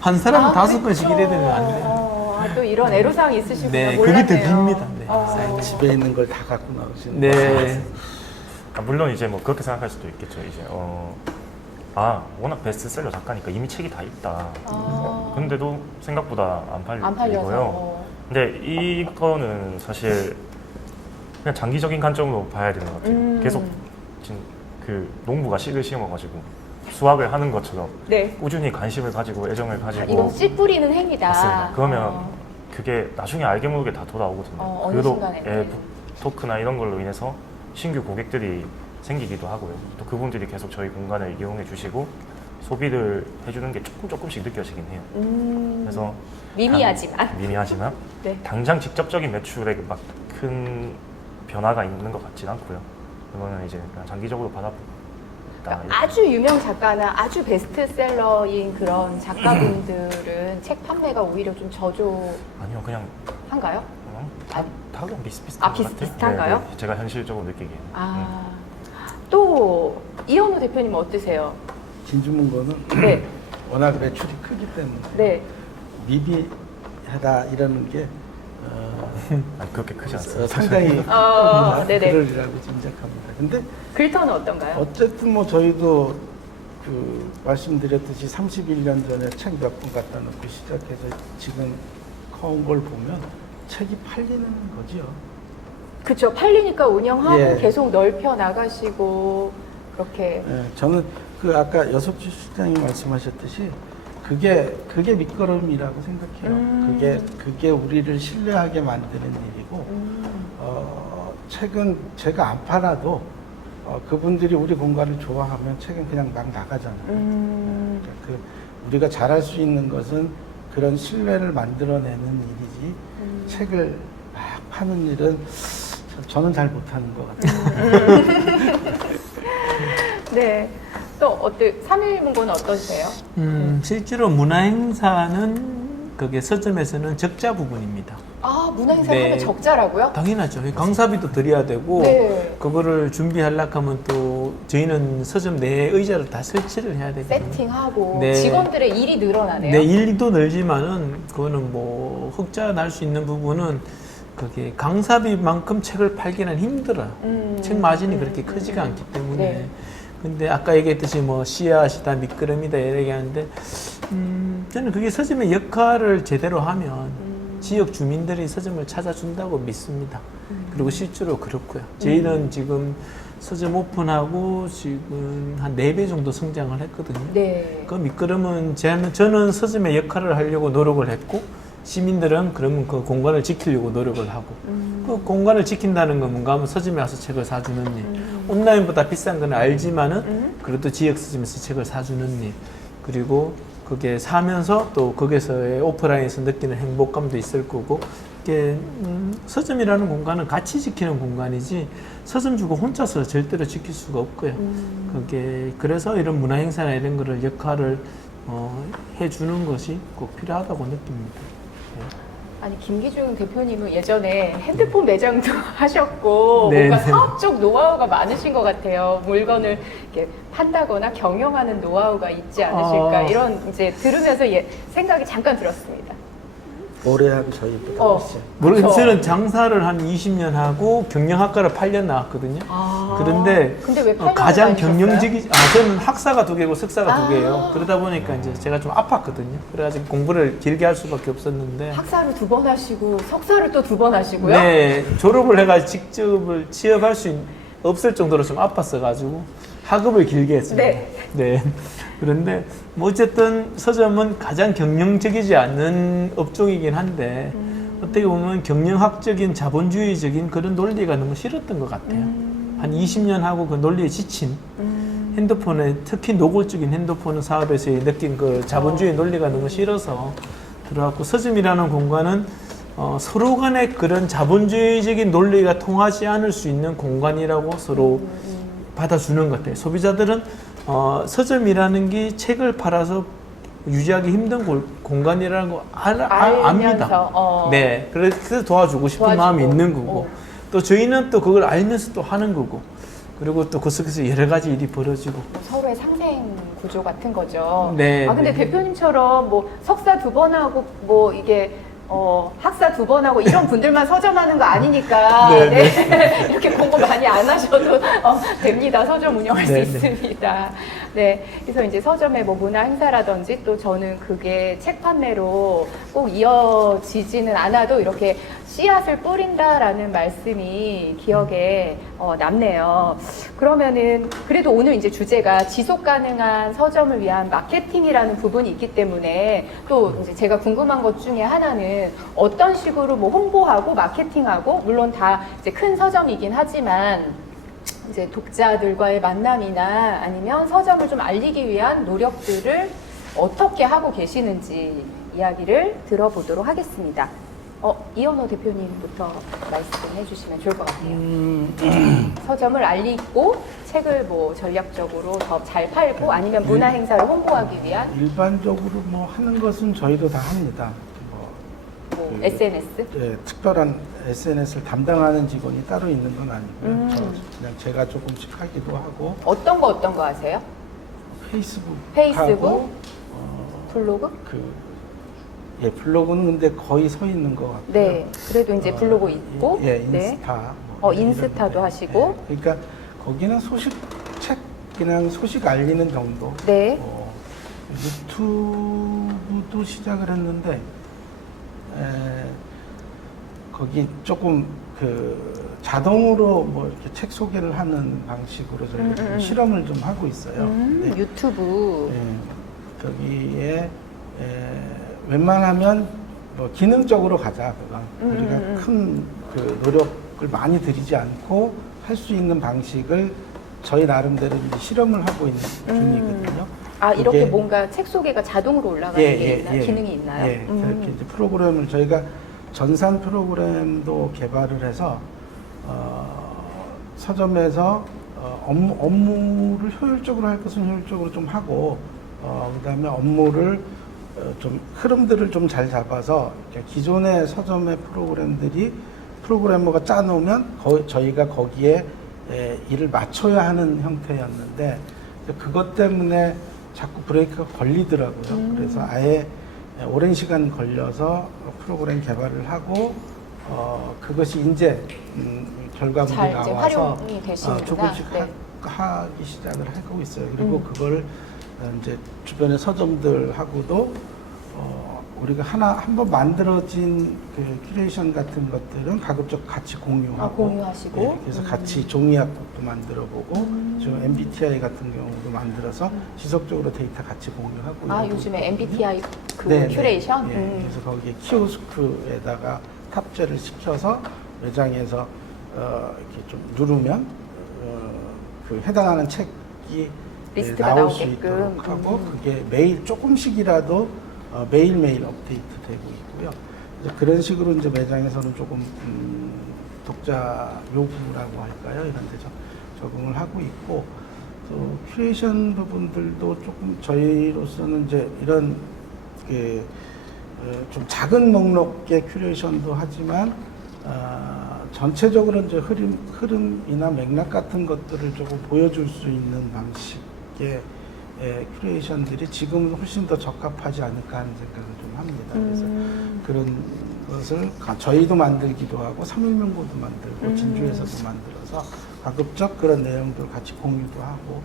한 사람은 5건씩 이래야 되면 안 돼요. 또 이런 애로사항이 있으시구나. 네, 몰랐네요. 그게 더 깁니다. 네, 사인회. 집에 있는 걸 다 갖고 나오시는 네. 물론 이제 뭐 그렇게 생각할 수도 있겠죠. 이제 워낙 베스트셀러 작가니까 이미 책이 다 있다. 근데도 생각보다 안 안 팔리고요. 팔려서. 근데 이거는 사실 그냥 장기적인 관점으로 봐야 되는 것 같아요. 계속 지금 그 농부가 씨를 심어가지고 수확을 하는 것처럼 네. 꾸준히 관심을 가지고 애정을 가지고 이건 씨 뿌리는 행위다. 맞습니다. 그러면 그게 나중에 알게 모르게 다 돌아오거든요. 어느 순간에. 네. 토크나 이런 걸로 인해서 신규 고객들이 생기기도 하고요. 또 그분들이 계속 저희 공간을 이용해 주시고 소비를 해주는 게 조금씩 느껴지긴 해요. 그래서 미미하지만. 미미하지만 네. 당장 직접적인 매출에 막 큰 변화가 있는 것 같진 않고요. 그거는 이제 그냥 장기적으로 바라보다. 그러니까 아주 유명 작가나 아주 베스트셀러인 그런 작가분들은 책 판매가 오히려 좀 아니요, 그냥 저조한가요? 다 그냥 비슷비슷한 것 같아요. 비슷한가요? 네, 제가 현실적으로 느끼기에는. 또 이현우 대표님 어떠세요? 진주문고는 네. 워낙 매출이 크기 때문에 네. 미비하다 이러는 게 아니, 그렇게 크지 않습니다. 상당히 네네. 그러리라고 짐작합니다. 근데 글터는 어떤가요? 어쨌든 뭐 저희도 그 말씀드렸듯이 31년 전에 책 몇 권 갖다 놓고 시작해서 지금 커온 걸 보면 책이 팔리는 거지요. 그쵸. 팔리니까 운영하고 예. 계속 넓혀 나가시고 그렇게. 예, 저는 그 아까 여석주 실장님 말씀하셨듯이 그게 밑거름이라고 생각해요. 그게 우리를 신뢰하게 만드는 일이고 책은 제가 안 팔아도 그분들이 우리 공간을 좋아하면 책은 그냥 막 나가잖아요. 그러니까 우리가 잘할 수 있는 것은 그런 신뢰를 만들어내는 일이지 책을 막 파는 일은 저는 잘 못하는 것 같아요. 네. 또 어때? 3일 문고는 어떠세요? 실제로 문화행사는 그게 서점에서는 적자 부분입니다. 문화행사 네. 하면 적자라고요? 당연하죠. 강사비도 드려야 되고 네. 그거를 준비하려고 하면 또 저희는 서점 내에 의자를 다 설치를 해야 되거든요. 세팅하고 네. 직원들의 일이 늘어나네요. 네, 일도 늘지만은 그거는 뭐 흑자 날 수 있는 부분은 그게 강사비만큼 책을 팔기는 힘들어요. 책 마진이 그렇게 크지가 않기 때문에. 네. 근데 아까 얘기했듯이 뭐 씨앗이다 미끄럼이다 이렇게 얘기하는데 저는 그게 서점의 역할을 제대로 하면 지역 주민들이 서점을 찾아준다고 믿습니다. 그리고 실제로 그렇고요. 저희는 지금 서점 오픈하고 지금 한 4배 정도 성장을 했거든요. 네. 그 밑거름은 저는 서점의 역할을 하려고 노력을 했고 시민들은 그러면 그 공간을 지키려고 노력을 하고 그 공간을 지킨다는 건 뭔가 하면 서점에 와서 책을 사주는 일 온라인보다 비싼 건 알지만은 그래도 지역 서점에서 책을 사주는 일 그리고 그게 사면서 또 거기서의 오프라인에서 느끼는 행복감도 있을 거고 이게 서점이라는 공간은 같이 지키는 공간이지 서점 주고 혼자서 절대로 지킬 수가 없고요. 그게 그래서 이런 문화 행사나 이런 거를 역할을 해주는 것이 꼭 필요하다고 느낍니다. 아니 김기중 대표님은 예전에 핸드폰 매장도 하셨고 네, 뭔가 네. 사업적 노하우가 많으신 것 같아요. 물건을 이렇게 판다거나 경영하는 노하우가 있지 않으실까 이런 이제 들으면서 생각이 잠깐 들었습니다. 오래 한 저희보다 훨씬. 모르겠어요. 그쵸. 저는 장사를 한 20년 하고 경영학과를 8년 나왔거든요. 그런데 근데 왜 8년 가장 다니셨어요? 경영직이 저는 학사가 2개고 석사가 2개예요. 그러다 보니까 이제 제가 좀 아팠거든요. 그래가지고 공부를 길게 할 수밖에 없었는데 학사를 2번 하시고 석사를 또 2번 하시고요. 네, 졸업을 해가지고 직접을 취업할 수 없을 정도로 좀 아팠어가지고 학업을 길게 했습니다. 네. 그런데 뭐 어쨌든 서점은 가장 경영적이지 않는 업종이긴 한데 어떻게 보면 경영학적인 자본주의적인 그런 논리가 너무 싫었던 것 같아요. 한 20년 하고 그 논리에 지친 핸드폰에 특히 노골적인 핸드폰 사업에서 느낀 그 자본주의 논리가 너무 싫어서 들어왔고 서점이라는 공간은 서로 간에 그런 자본주의적인 논리가 통하지 않을 수 있는 공간이라고 서로 받아주는 것 같아요. 소비자들은 서점이라는 게 책을 팔아서 유지하기 힘든 공간이라는 거 압니다. 알면서, 네, 그래서 도와주고 싶은 도와주고. 마음이 있는 거고 또 저희는 또 그걸 알면서 또 하는 거고 그리고 또 그 속에서 여러 가지 일이 벌어지고 뭐 서로의 상생 구조 같은 거죠. 네, 근데 네. 대표님처럼 뭐 석사 2번 하고 뭐 이게 학사 2번 하고 이런 분들만 서점하는 거 아니니까 네, 네. 이렇게 공부 많이 안 하셔도 됩니다. 서점 운영할 네, 수 네. 있습니다. 네, 그래서 이제 서점의 뭐 문화 행사라든지 또 저는 그게 책 판매로 꼭 이어지지는 않아도 이렇게 씨앗을 뿌린다라는 말씀이 기억에 남네요. 그러면은 그래도 오늘 이제 주제가 지속 가능한 서점을 위한 마케팅이라는 부분이 있기 때문에 또 이제 제가 궁금한 것 중에 하나는 어떤 식으로 뭐 홍보하고 마케팅하고 물론 다 이제 큰 서점이긴 하지만 이제 독자들과의 만남이나 아니면 서점을 좀 알리기 위한 노력들을 어떻게 하고 계시는지 이야기를 들어보도록 하겠습니다. 이현호 대표님부터 말씀해 주시면 좋을 것 같아요. 서점을 알리고 책을 뭐 전략적으로 더 잘 팔고 아니면 문화 행사를 홍보하기 위한 일반적으로 뭐 하는 것은 저희도 다 합니다. 뭐 SNS? 예, 특별한 SNS를 담당하는 직원이 따로 있는 건 아니고요. 그냥 제가 조금씩 하기도 하고 어떤 거 하세요? 페이스북, 블로그? 블로그는 근데 거의 서 있는 것 같고요. 네, 그래도 이제 블로그 있고, 인스타. 네. 인스타도 하시고. 그러니까 거기는 책 그냥 소식 알리는 정도. 네. 유튜브도 시작을 했는데 거기 조금 자동으로 뭐 이렇게 책 소개를 하는 방식으로 저희가 실험을 좀 하고 있어요. 네. 유튜브. 거기에 웬만하면 뭐 기능적으로 가자 그건 우리가 큰 노력을 많이 들이지 않고 할 수 있는 방식을 저희 나름대로 이제 실험을 하고 있는 중이거든요. 이렇게 그게 뭔가 책 소개가 자동으로 올라가는 게 기능이 있나요? 그렇게 이제 프로그램을 저희가 전산 프로그램도 개발을 해서 서점에서 업무를 효율적으로 할 것은 효율적으로 좀 하고 그다음에 업무를 좀 흐름들을 좀 잘 잡아서 기존의 서점의 프로그래머가 짜놓으면 저희가 거기에 일을 맞춰야 하는 형태였는데 그것 때문에 자꾸 브레이크가 걸리더라고요. 그래서 아예 오랜 시간 걸려서 프로그램 개발을 하고 그것이 이제 결과물이 잘 이제 나와서 활용이 되시는구나. 조금씩 네. 하기 시작을 하고 있어요. 그리고 그걸 이제 주변의 서점들하고도 우리가 한번 만들어진 큐레이션 같은 것들은 가급적 같이 공유하고 공유하시고. 그래서 같이 종이학북도 만들어보고 지금 MBTI 같은 경우도 만들어서 지속적으로 데이터 같이 공유하고 요즘에 MBTI 네, 큐레이션? 네. 그래서 거기에 키오스크에다가 탑재를 시켜서 매장에서 이렇게 좀 누르면 해당하는 책이 리스트가 나올 수 나오게끔. 있도록 하고 그게 매일 조금씩이라도 매일매일 업데이트 되고 있고요. 이제 그런 식으로 이제 매장에서는 조금 독자 요구라고 할까요? 이런 데 적응을 하고 있고 또 큐레이션 부분들도 조금 저희로서는 이제 이런 좀 작은 목록의 큐레이션도 하지만 전체적으로 이제 흐름이나 맥락 같은 것들을 조금 보여줄 수 있는 방식의 큐레이션들이 지금은 훨씬 더 적합하지 않을까 하는 생각을 좀 합니다. 그래서 그런 것을 저희도 만들기도 하고 3.1명고도 만들고 진주에서도 만들어서 가급적 그런 내용들 같이 공유도 하고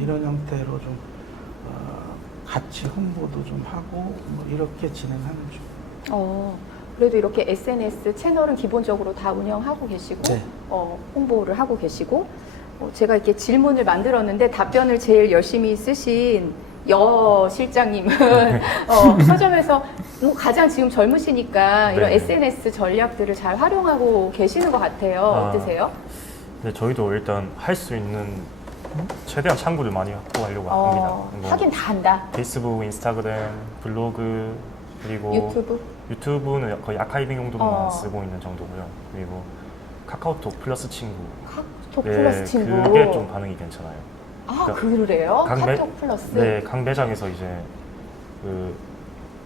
이런 형태로 좀 같이 홍보도 좀 하고 뭐 이렇게 진행하는 중. 그래도 이렇게 SNS 채널은 기본적으로 다 운영하고 계시고 네. 홍보를 하고 계시고 제가 이렇게 질문을 만들었는데 답변을 제일 열심히 쓰신 여 실장님은 서점에서 뭐 가장 지금 젊으시니까 이런 네. SNS 전략들을 잘 활용하고 계시는 것 같아요. 어떠세요? 네, 저희도 일단 할 수 있는 최대한 창구를 많이 확보하려고 합니다. 뭐 하긴 다 한다. 페이스북, 인스타그램, 블로그, 그리고 유튜브는 거의 아카이빙 용도로만 쓰고 있는 정도고요. 그리고 카카오톡 플러스 친구. 카톡 플러스 친구. 그게 좀 반응이 괜찮아요. 아, 그러니까 그래요? 각 매- 카톡 플러스? 네, 각 매장에서 이제 그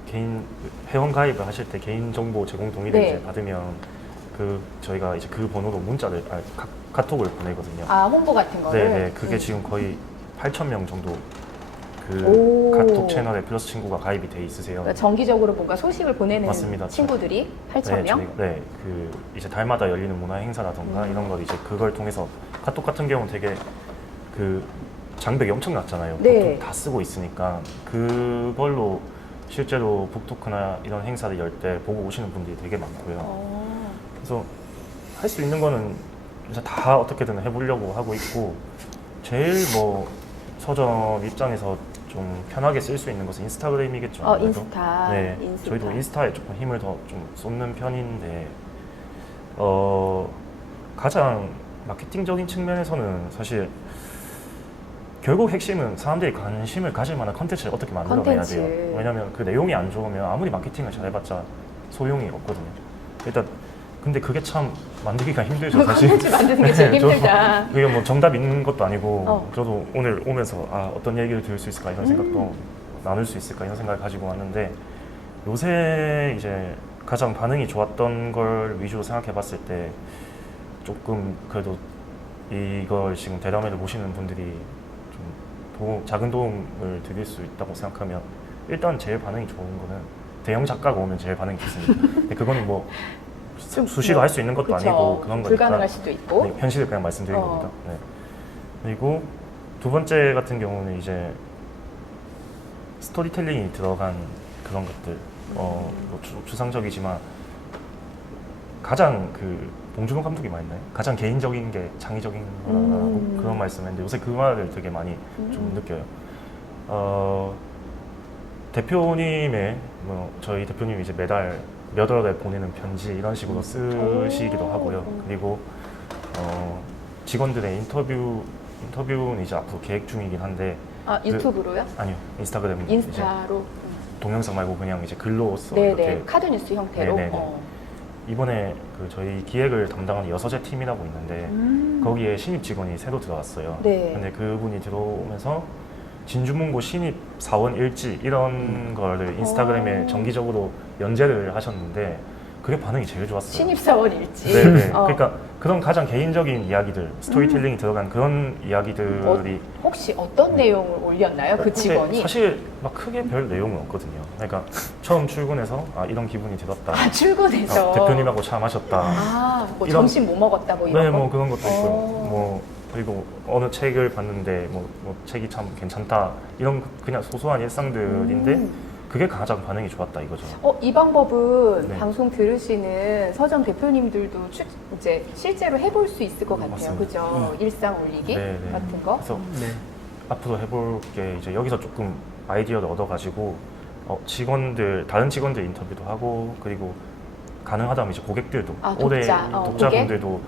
개인 회원 가입을 하실 때 개인 정보 제공 동의를 네. 이제 받으면 그 저희가 이제 그 번호로 문자를 카톡을 보내거든요. 아, 홍보 같은 거를? 네, 그게 지금 거의 8,000명 정도 그 오. 카톡 채널에 플러스 친구가 가입이 돼 있으세요. 그러니까 정기적으로 뭔가 소식을 보내는 맞습니다. 친구들이 네, 8,000명? 네, 그 이제 달마다 열리는 문화 행사라던가 이런 걸 이제 그걸 통해서 카톡 같은 경우는 되게 그 장벽이 엄청 낮잖아요. 네. 보통 다 쓰고 있으니까 그걸로 실제로 북토크나 이런 행사를 열 때 보고 오시는 분들이 되게 많고요. 그래서 할 수 있는 거는 이제 다 어떻게든 해보려고 하고 있고 제일 뭐 서점 입장에서 좀 편하게 쓸 수 있는 것은 인스타그램이겠죠. 아무래도. 인스타. 네, 인스타. 저희도 인스타에 조금 힘을 더 좀 쏟는 편인데 가장 마케팅적인 측면에서는 사실 결국 핵심은 사람들이 관심을 가질 만한 컨텐츠를 어떻게 만들어내야 컨텐츠. 돼요. 왜냐하면 그 내용이 안 좋으면 아무리 마케팅을 잘해봤자 소용이 없거든요. 일단 근데 그게 참 만들기가 힘들죠, 사실. 컨텐츠 만드는 게 제일 네, 저도 힘들다. 그게 뭐 정답 있는 것도 아니고 어. 저도 오늘 오면서 어떤 얘기를 들을 수 있을까 이런 생각도 나눌 수 있을까 이런 생각을 가지고 왔는데 요새 이제 가장 반응이 좋았던 걸 위주로 생각해 봤을 때 조금 그래도 이걸 지금 대담회를 모시는 분들이 좀 작은 도움을 드릴 수 있다고 생각하면 일단 제일 반응이 좋은 거는 대형 작가가 오면 제일 반응이 좋습니다. 근데 그거는 뭐 수시로 할 수 있는 것도 그쵸. 아니고 그런 거니까 불가능할 수도 있고. 네, 현실을 그냥 말씀드린 겁니다. 네. 그리고 두 번째 같은 경우는 이제 스토리텔링이 들어간 그런 것들 뭐 추상적이지만 가장 그 봉준호 감독이 말했나요? 가장 개인적인 게 창의적인 거라고 그런 말씀했는데 요새 그 말을 되게 많이 좀 느껴요. 대표님의 뭐 저희 대표님이 이제 매달 몇 월에 보내는 편지 이런 식으로 쓰시기도 하고요. 그리고 직원들의 인터뷰는 이제 앞으로 계획 중이긴 한데 아, 유튜브로요? 아니요 인스타그램 이제 인스타로? 동영상 말고 그냥 이제 글로써 네네. 이렇게 카드뉴스 형태로? 네네네. 이번에 그 저희 기획을 담당하는 여서재 팀이라고 있는데 거기에 신입 직원이 새로 들어왔어요. 네. 근데 그분이 들어오면서 진주문고 신입 사원 일지 이런 거를 인스타그램에 정기적으로 연재를 하셨는데 그게 반응이 제일 좋았어요. 신입사원 일지? 네네. 그러니까 그런 가장 개인적인 이야기들, 스토리텔링이 들어간 그런 이야기들이 혹시 어떤 내용을 올렸나요? 그 근데 직원이? 사실 막 크게 별 내용은 없거든요. 그러니까 처음 출근해서 이런 기분이 들었다. 아, 출근해서? 대표님하고 차 마셨다. 아, 뭐 이런- 점심 뭐 먹었다 뭐 이런 네, 거? 뭐 그런 것도 있고요. 어. 뭐 그리고 어느 책을 봤는데 뭐 책이 참 괜찮다. 이런 그냥 소소한 일상들인데 그게 가장 반응이 좋았다 이거죠. 이 방법은 네. 방송 들으시는 서점 대표님들도 이제 실제로 해볼 수 있을 것 같아요. 맞습니다. 그죠? 일상 올리기 네, 네. 같은 거. 그래서 네. 앞으로 해볼 게 이제 여기서 조금 아이디어를 얻어가지고 다른 직원들 인터뷰도 하고 그리고 가능하다면 이제 고객들도 올해 독자분들도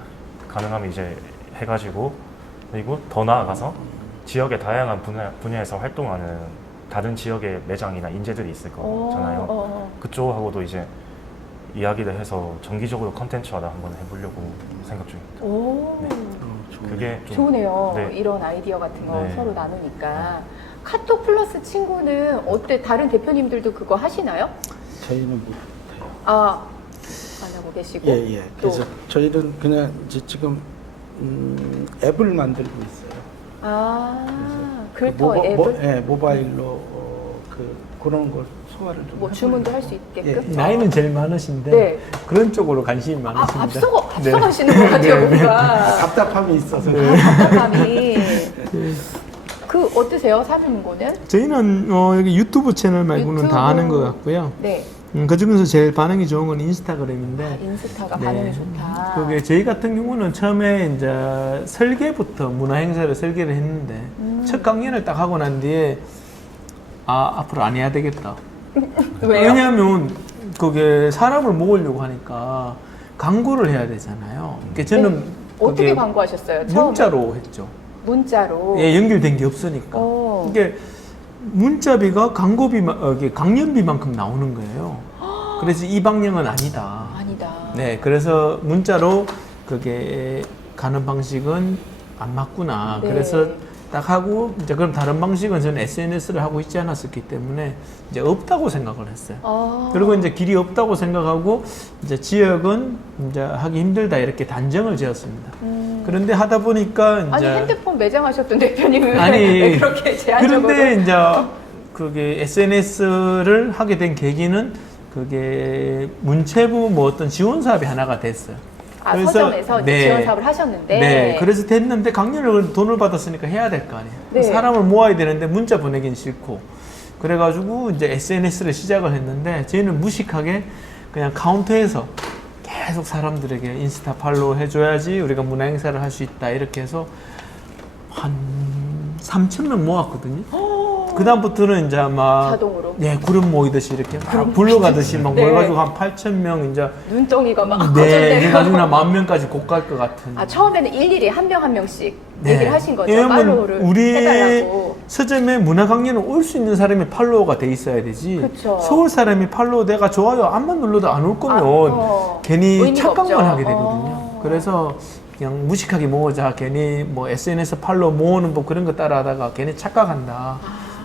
가능하면 이제 해가지고 그리고 더 나아가서 지역의 다양한 분야에서 활동하는 다른 지역의 매장이나 인재들이 있을 거잖아요. 그쪽하고도 이제 이야기를 해서 정기적으로 컨텐츠화를 한번 해보려고 생각 중입니다. 오, 네. 그게 좀 좋네요. 네. 이런 아이디어 같은 거 네. 서로 나누니까. 카톡 플러스 친구는 어때? 다른 대표님들도 그거 하시나요? 저희는 못해요. 안 하고 계시고. 예. 또. 그래서 저희는 그냥 이제 지금 앱을 만들고 있어요. 글터 앱을? 모바일로 그런 걸 소화를 좀. 뭐 주문도 할 수 있게끔? 나이는 제일 많으신데 네. 그런 쪽으로 관심이 많으십니다. 앞서가시는 것 같아요, 뭔가. 답답함이 있어서. 답답함이. 그 어떠세요, 사모님고는? 저희는 여기 유튜브 채널 말고는 유튜브. 다 하는 것 같고요. 네. 그 중에서 제일 반응이 좋은 건 인스타그램인데 인스타가 네. 반응이 좋다. 그게 저희 같은 경우는 처음에 이제 설계부터 문화 행사를 설계를 했는데 첫 강연을 딱 하고 난 뒤에 앞으로 안 해야 되겠다. 왜요? 왜냐하면 그게 사람을 모으려고 하니까 광고를 해야 되잖아요. 그러니까 저는 어떻게 그게 광고하셨어요? 처음에? 문자로 했죠. 문자로. 예, 연결된 게 없으니까. 어. 이게 문자비가 이게 강연비만큼 나오는 거예요. 그래서 이 방향은 아니다. 아니다. 네, 그래서 문자로 그게 가는 방식은 안 맞구나. 네. 그래서 딱 하고 이제 그럼 다른 방식은 저는 SNS를 하고 있지 않았었기 때문에 이제 없다고 생각을 했어요. 아. 그리고 이제 길이 없다고 생각하고 이제 지역은 이제 하기 힘들다 이렇게 단정을 지었습니다. 그런데 하다 보니까 이제 아니 핸드폰 매장하셨던 대표님은 아니, 왜 그렇게 제한적으로? 그런데 이제 그게 SNS를 하게 된 계기는 그게 문체부 뭐 어떤 지원 사업이 하나가 됐어요. 아, 서점에서 이제 지원 사업을 하셨는데. 네, 그래서 됐는데 강연을 돈을 받았으니까 해야 될 거 아니에요. 네. 사람을 모아야 되는데 문자 보내긴 싫고 그래가지고 이제 SNS를 시작을 했는데 저희는 무식하게 그냥 카운터에서 계속 사람들에게 인스타 팔로우 해줘야지 우리가 문화 행사를 할 수 있다 이렇게 해서 한 3,000명 모았거든요. 그 다음부터는 이제 막 자동으로. 예 그룹 모이듯이 이렇게 막 불러가듯이 막 네. 모여가지고 한 8,000명 이제 눈덩이가 막 네 커졌네요. 해가지고 한 10,000명까지 곧 갈 것 같은. 아, 처음에는 일일이 한 명 한 명씩 네. 얘기를 하신 거죠. 왜냐면 팔로우를 우리 해달라고. 서점에 문화 강연을 올 수 있는 사람이 팔로워가 돼 있어야 되지. 그쵸. 서울 사람이 팔로우 내가 좋아요 안만 눌러도 안 올 거면 괜히 의미가 착각만 없죠. 하게 되거든요. 그래서 그냥 무식하게 모으자. 괜히 뭐 SNS 팔로우 모으는 법 그런 거 따라하다가 괜히 착각한다.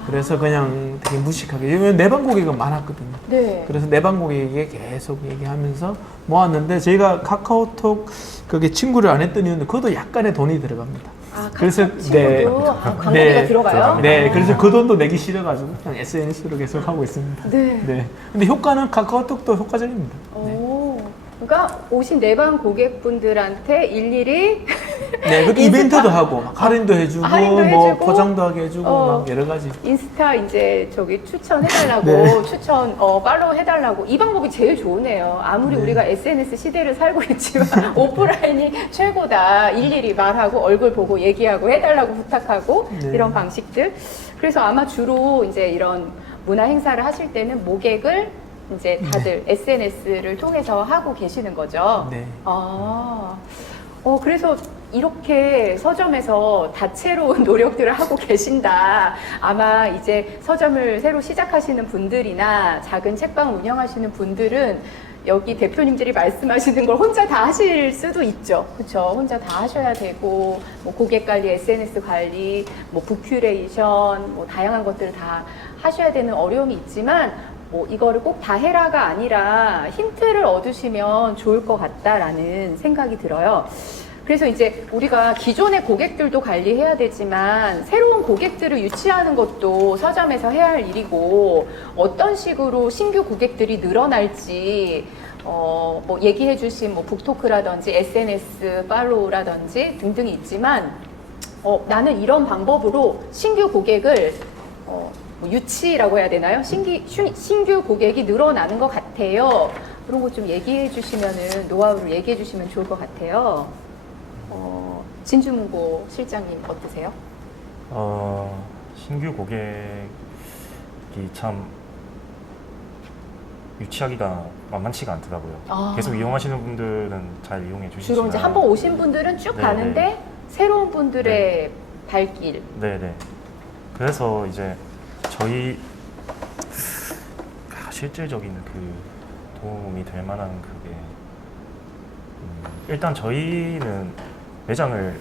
그래서 그냥 되게 무식하게. 왜냐면 내방 고객은 많았거든요. 네. 그래서 내방 고객에게 계속 얘기하면서 모았는데 저희가 카카오톡 그게 친구를 안 했던 이유는 그것도 약간의 돈이 들어갑니다. 아, 그래서 친구도 아, 광고비가 들어가요? 네, 아. 그래서 그 돈도 내기 싫어가지고 그냥 SNS로 계속 하고 있습니다. 네. 네. 근데 효과는 카카오톡도 효과적입니다. 네. 오. 그러니까 오신 내방 고객분들한테 일일이 네, 그 이벤트도 하고 막 할인도 해주고 할인도 뭐 해주고, 포장도 하게 해주고 막 여러 가지. 인스타 이제 저기 추천해달라고 네. 추천 팔로우 해달라고 이 방법이 제일 좋으네요. 아무리 네. 우리가 SNS 시대를 살고 있지만 오프라인이 최고다. 일일이 말하고 얼굴 보고 얘기하고 해달라고 부탁하고 네. 이런 방식들. 그래서 아마 주로 이제 이런 문화 행사를 하실 때는 모객을 이제 다들 SNS를 통해서 하고 계시는 거죠. 네. 아, 그래서 이렇게 서점에서 다채로운 노력들을 하고 계신다. 아마 이제 서점을 새로 시작하시는 분들이나 작은 책방 운영하시는 분들은 여기 대표님들이 말씀하시는 걸 혼자 다 하실 수도 있죠. 그렇죠? 혼자 다 하셔야 되고 뭐 고객 관리, SNS 관리, 뭐 북큐레이션, 뭐 다양한 것들을 다 하셔야 되는 어려움이 있지만 뭐 이거를 꼭 다 해라가 아니라 힌트를 얻으시면 좋을 것 같다라는 생각이 들어요. 그래서 이제 우리가 기존의 고객들도 관리해야 되지만 새로운 고객들을 유치하는 것도 서점에서 해야 할 일이고 어떤 식으로 신규 고객들이 늘어날지 뭐 얘기해 주신 뭐 북토크라든지 SNS 팔로우라든지 등등이 있지만 나는 이런 방법으로 신규 고객을 뭐 유치라고 해야 되나요? 신규 고객이 늘어나는 것 같아요. 그런 거 좀 얘기해 주시면은 노하우를 얘기해 주시면 좋을 것 같아요. 진주문고 실장님 어떠세요? 신규 고객이 참 유치하기가 만만치가 않더라고요. 아. 계속 이용하시는 분들은 잘 이용해 주시지만 주로 이제 한 번 오신 분들은 쭉 네, 가는데 네. 새로운 분들의 발길. 네네. 그래서 이제 저희 실질적인 그 도움이 될 만한 그게 일단 저희는 매장을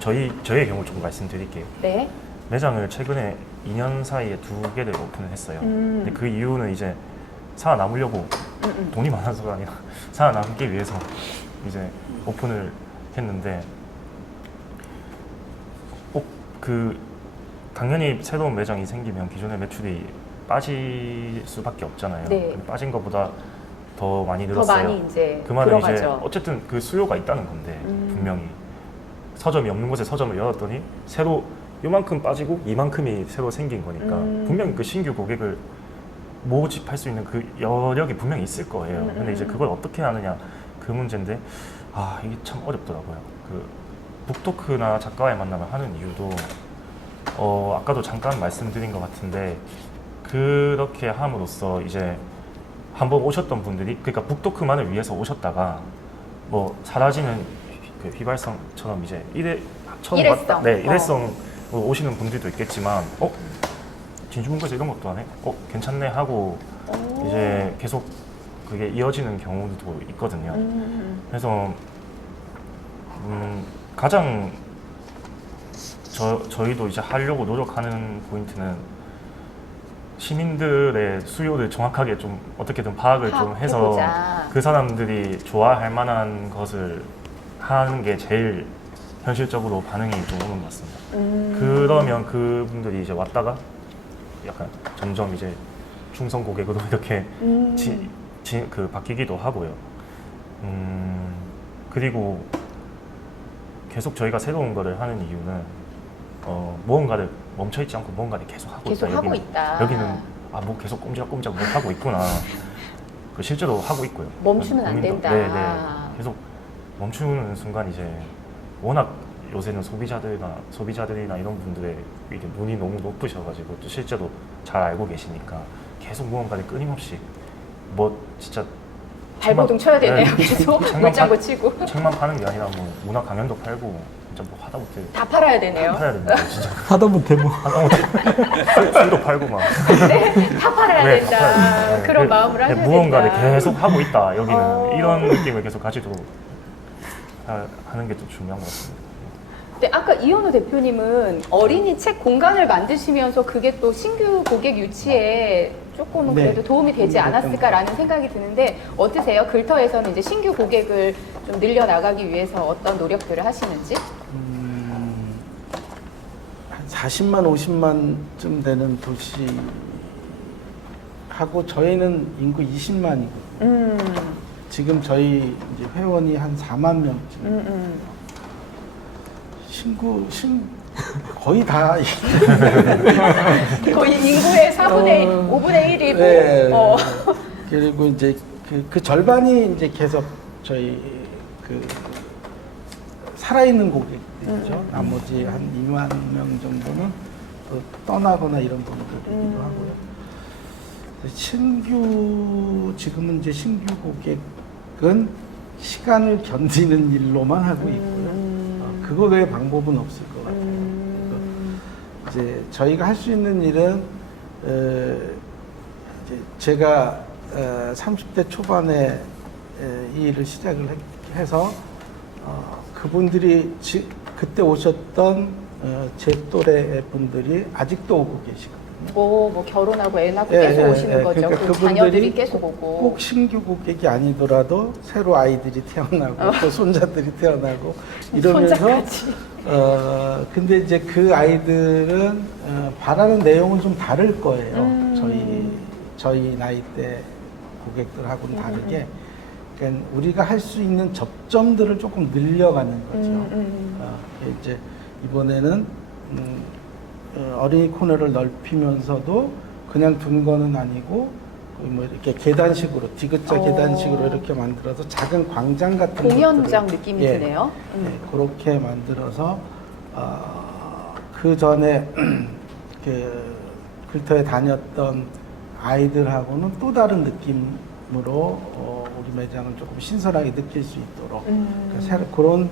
저희의 경우 조금 말씀드릴게요. 네. 매장을 최근에 2년 사이에 2개를 오픈을 했어요. 음. 근데 그 이유는 이제 살아남으려고 돈이 많아서가 아니라 살아남기 위해서 이제 오픈을 했는데 그 당연히 새로운 매장이 생기면 기존의 매출이 빠질 수밖에 없잖아요. 네. 근데 빠진 것보다 더 많이 더 늘었어요. 많이 이제 그 말은 이제 들어가죠. 어쨌든 그 수요가 있다는 건데 분명히 서점이 없는 곳에 서점을 열었더니 새로 요만큼 빠지고 이만큼이 새로 생긴 거니까 분명히 그 신규 고객을 모집할 수 있는 그 여력이 분명히 있을 거예요. 근데 이제 그걸 어떻게 하느냐 그 문제인데 이게 참 어렵더라고요. 그 북토크나 작가와의 만남을 하는 이유도 아까도 잠깐 말씀드린 것 같은데 그렇게 함으로써 이제 한번 오셨던 분들이 그러니까 북토크만을 위해서 오셨다가 뭐 사라지는 그 휘발성처럼 이제 처음 일회성. 왔다, 네, 일회성으로 오시는 분들도 있겠지만, 진주문고에서 이런 것도 하네? 괜찮네 하고 오. 이제 계속 그게 이어지는 경우도 있거든요. 그래서 가장 저희도 이제 하려고 노력하는 포인트는 시민들의 수요를 정확하게 좀 어떻게든 파악을 좀 해서 파악해보자. 그 사람들이 좋아할 만한 것을 하는 게 제일 현실적으로 반응이 좀 오는 것 같습니다. 그러면 그분들이 이제 왔다가 약간 점점 이제 충성 고객으로 이렇게 그 바뀌기도 하고요. 그리고 계속 저희가 새로운 거를 하는 이유는 무언가를 멈춰있지 않고 무언가를 계속 하고 계속 있다. 하고 있다. 여기는 뭐 계속 꼼지락꼼지락 뭘 하고 있구나. 그 실제로 하고 있고요. 멈추면 안 고민도- 된다. 네네. 계속 멈추는 순간 이제 워낙 요새는 소비자들이나 이런 분들의 이게 눈이 너무 높으셔가지고 또 실제로 잘 알고 계시니까 계속 무언가를 끊임없이 뭐 진짜 발버둥 쳐야 되네요. 네. 계속 책만 물장구 파- 치고 책만 파는 게 아니라 뭐 문화 강연도 팔고 진짜 뭐 하다못해 다 팔아야 되네요. 팔아야 됩니다 진짜. 하다못해 뭐 술도 팔고 막 다 팔아야 네, 된다. 팔아야 돼요. 그런 네, 마음으로 네, 하셔야 무언가를 된다. 계속 하고 있다 여기는 어. 이런 느낌을 계속 가지도록 하는 게 좀 중요한 것 같습니다. 근데 아까 이현우 대표님은 어린이 책 공간을 만드시면서 그게 또 신규 고객 유치에 조금은 네. 그래도 도움이 되지 않았을까라는 생각이 드는데 어떠세요? 글터에서는 이제 신규 고객을 좀 늘려 나가기 위해서 어떤 노력들을 하시는지? 한 40만, 50만쯤 되는 도시하고 저희는 인구 20만이고 지금 저희 이제 회원이 한 4만 명쯤. 거의 다 거의 인구의 4분의 5분의 1이고 네. 그리고 이제 그 절반이 이제 계속 저희 그 살아있는 고객들이죠. 나머지 한 2만 명 정도는 또 떠나거나 이런 분들이기도 하고요. 지금은 이제 신규 고객은 시간을 견디는 일로만 하고 있고요. 그거 외에 방법은 없을 것 같아요. 그래서 이제 저희가 할 수 있는 일은 이제 제가 30대 초반에 이 일을 시작을 해서 그분들이 그때 오셨던 제 또래 분들이 아직도 오고 계시거든요. 뭐 결혼하고 애 낳고 계속 오시는 거죠. 그러니까 그 그분들이 자녀들이 계속 오고. 꼭 신규 고객이 아니더라도 새로 아이들이 태어나고 또 손자들이 태어나고 이러면서 손자까지. 근데 이제 그 아이들은 바라는 내용은 좀 다를 거예요. 저희 나이대 고객들하고는 다르게. 그러니까 우리가 할 수 있는 접점들을 조금 늘려가는 거죠. 이제 이번에는 어린이 코너를 넓히면서도 그냥 둔 거는 아니고 뭐 이렇게 계단식으로 디귿자 계단식으로 이렇게 만들어서 작은 광장 같은 공연장 것들을- 느낌이 예, 드네요. 네, 그렇게 만들어서 그 전에 그 글터에 다녔던 아이들하고는 또 다른 느낌으로 우리 매장을 조금 신선하게 느낄 수 있도록 그러니까 그런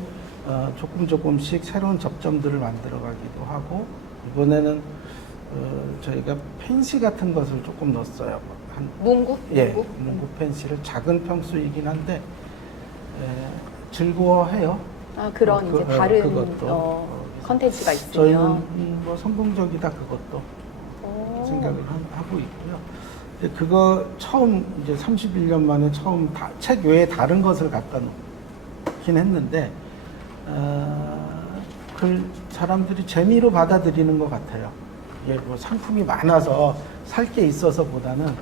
조금씩 새로운 접점들을 만들어가기도 하고 이번에는 저희가 펜시 같은 것을 조금 넣었어요. 문구? 문구 펜시를 작은 평수이긴 한데 즐거워해요. 그런 이제 다른 그것도. 컨텐츠가 있으면. 저희는 뭐 성공적이다 그것도 생각을 하고 있고요. 근데 그거 처음 이제 31년 만에 처음 책 외에 다른 것을 갖다 놓긴 했는데 그 사람들이 재미로 받아들이는 것 같아요. 이게 뭐 상품이 많아서 살 게 있어서보다는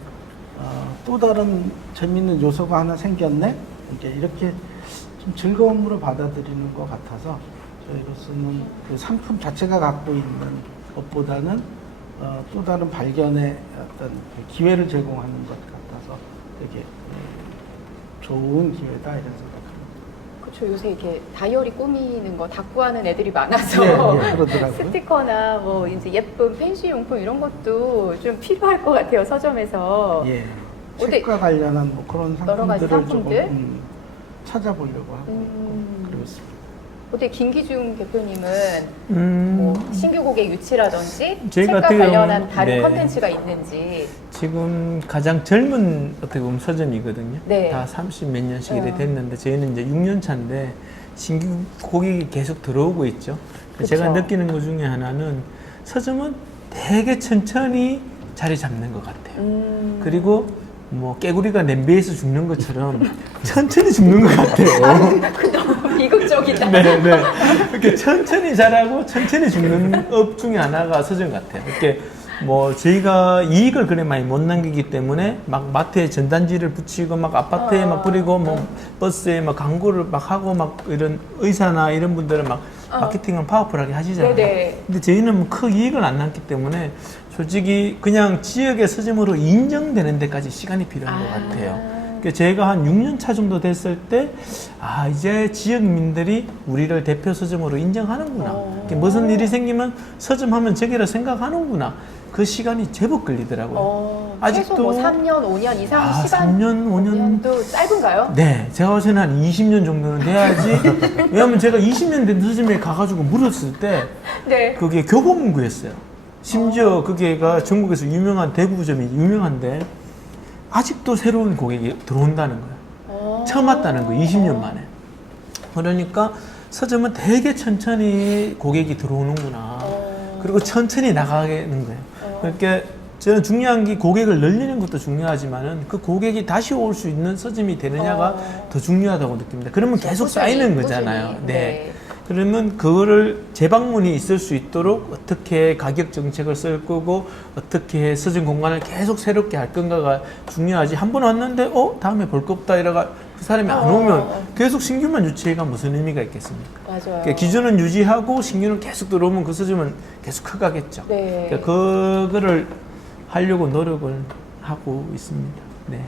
또 다른 재밌는 요소가 하나 생겼네. 이렇게 좀 즐거움으로 받아들이는 것 같아서 저희로서는 그 상품 자체가 갖고 있는 것보다는 또 다른 발견의 어떤 그 기회를 제공하는 것 같아서 되게 좋은 기회다 이런 생각합니다. 그렇죠. 요새 이렇게 다이어리 꾸미는 거 다 구하는 애들이 많아서 예, 그러더라고요. 스티커나 뭐 이제 예쁜 펜시 용품 이런 것도 좀 필요할 것 같아요. 서점에서. 예. 근데 책과 관련한 뭐 그런 여러 가지 상품들을 상품들? 조금 찾아보려고 하고 그러고 있습니다. 어때 김기중 대표님은 음, 뭐 신규 고객 유치라든지 저희 책과 같은 관련한 경우는- 다른 네. 컨텐츠가 있는지. 지금 가장 젊은 어떻게 보면 서점이거든요. 네. 다 30 몇 년씩 이래 어. 됐는데 저희는 이제 6년 차인데 신규 고객이 계속 들어오고 있죠. 그쵸. 제가 느끼는 것 중에 하나는 서점은 되게 천천히 자리 잡는 것 같아요. 그리고 뭐 깨구리가 냄비에서 죽는 것처럼 천천히 죽는 것 같아요. 그 너무 비극적이다. 네, 네. 이렇게 천천히 자라고 천천히 죽는 업 중에 하나가 서점 같아요. 이렇게 뭐 저희가 이익을 그래 많이 못 남기기 때문에 막 마트에 전단지를 붙이고 막 아파트에 막 뿌리고 뭐 버스에 막 광고를 막 하고 막 이런 의사나 이런 분들은 막 마케팅을 파워풀하게 하시잖아요. 네네. 근데 저희는 뭐 큰 이익을 안 남기 때문에 솔직히 그냥 지역의 서점으로 인정되는 데까지 시간이 필요한 것 같아요. 그러니까 제가 한 6년 차 정도 됐을 때, 아, 이제 지역민들이 우리를 대표 서점으로 인정하는구나. 그러니까 무슨 일이 생기면 서점 하면 저기라 생각하는구나. 그 시간이 제법 걸리더라고요. 최소 뭐 3년, 5년 이상 아, 시간. 3년, 5년. 5년도 짧은가요? 네, 제가 봤을 때는 한 20년 정도는 돼야지. 왜냐면 제가 20년 된 서점에 가가지고 물었을 때, 네. 그게 교보문고였어요. 심지어 그게가 전국에서 유명한 대구점이 유명한데 아직도 새로운 고객이 들어온다는 거예요. 처음 왔다는 거예요. 20년 만에. 그러니까 서점은 되게 천천히 고객이 들어오는구나. 그리고 천천히 나가는 거예요. 그러니까 저는 중요한 게 고객을 늘리는 것도 중요하지만은 그 고객이 다시 올 수 있는 서점이 되느냐가 더 중요하다고 느낍니다. 그러면 계속 꾸준히, 쌓이는 거잖아요. 꾸준히. 네. 그러면 그거를 재방문이 있을 수 있도록 어떻게 가격 정책을 쓸 거고 어떻게 서점 공간을 계속 새롭게 할 건가가 중요하지. 한 번 왔는데 다음에 볼 거 없다 이래가 그 사람이 안 오면 계속 신규만 유치해가 무슨 의미가 있겠습니까? 맞아요. 그러니까 기존은 유지하고 신규는 계속 들어오면 그 서점은 계속 커가겠죠. 네. 그러니까 그거를 하려고 노력을 하고 있습니다. 네.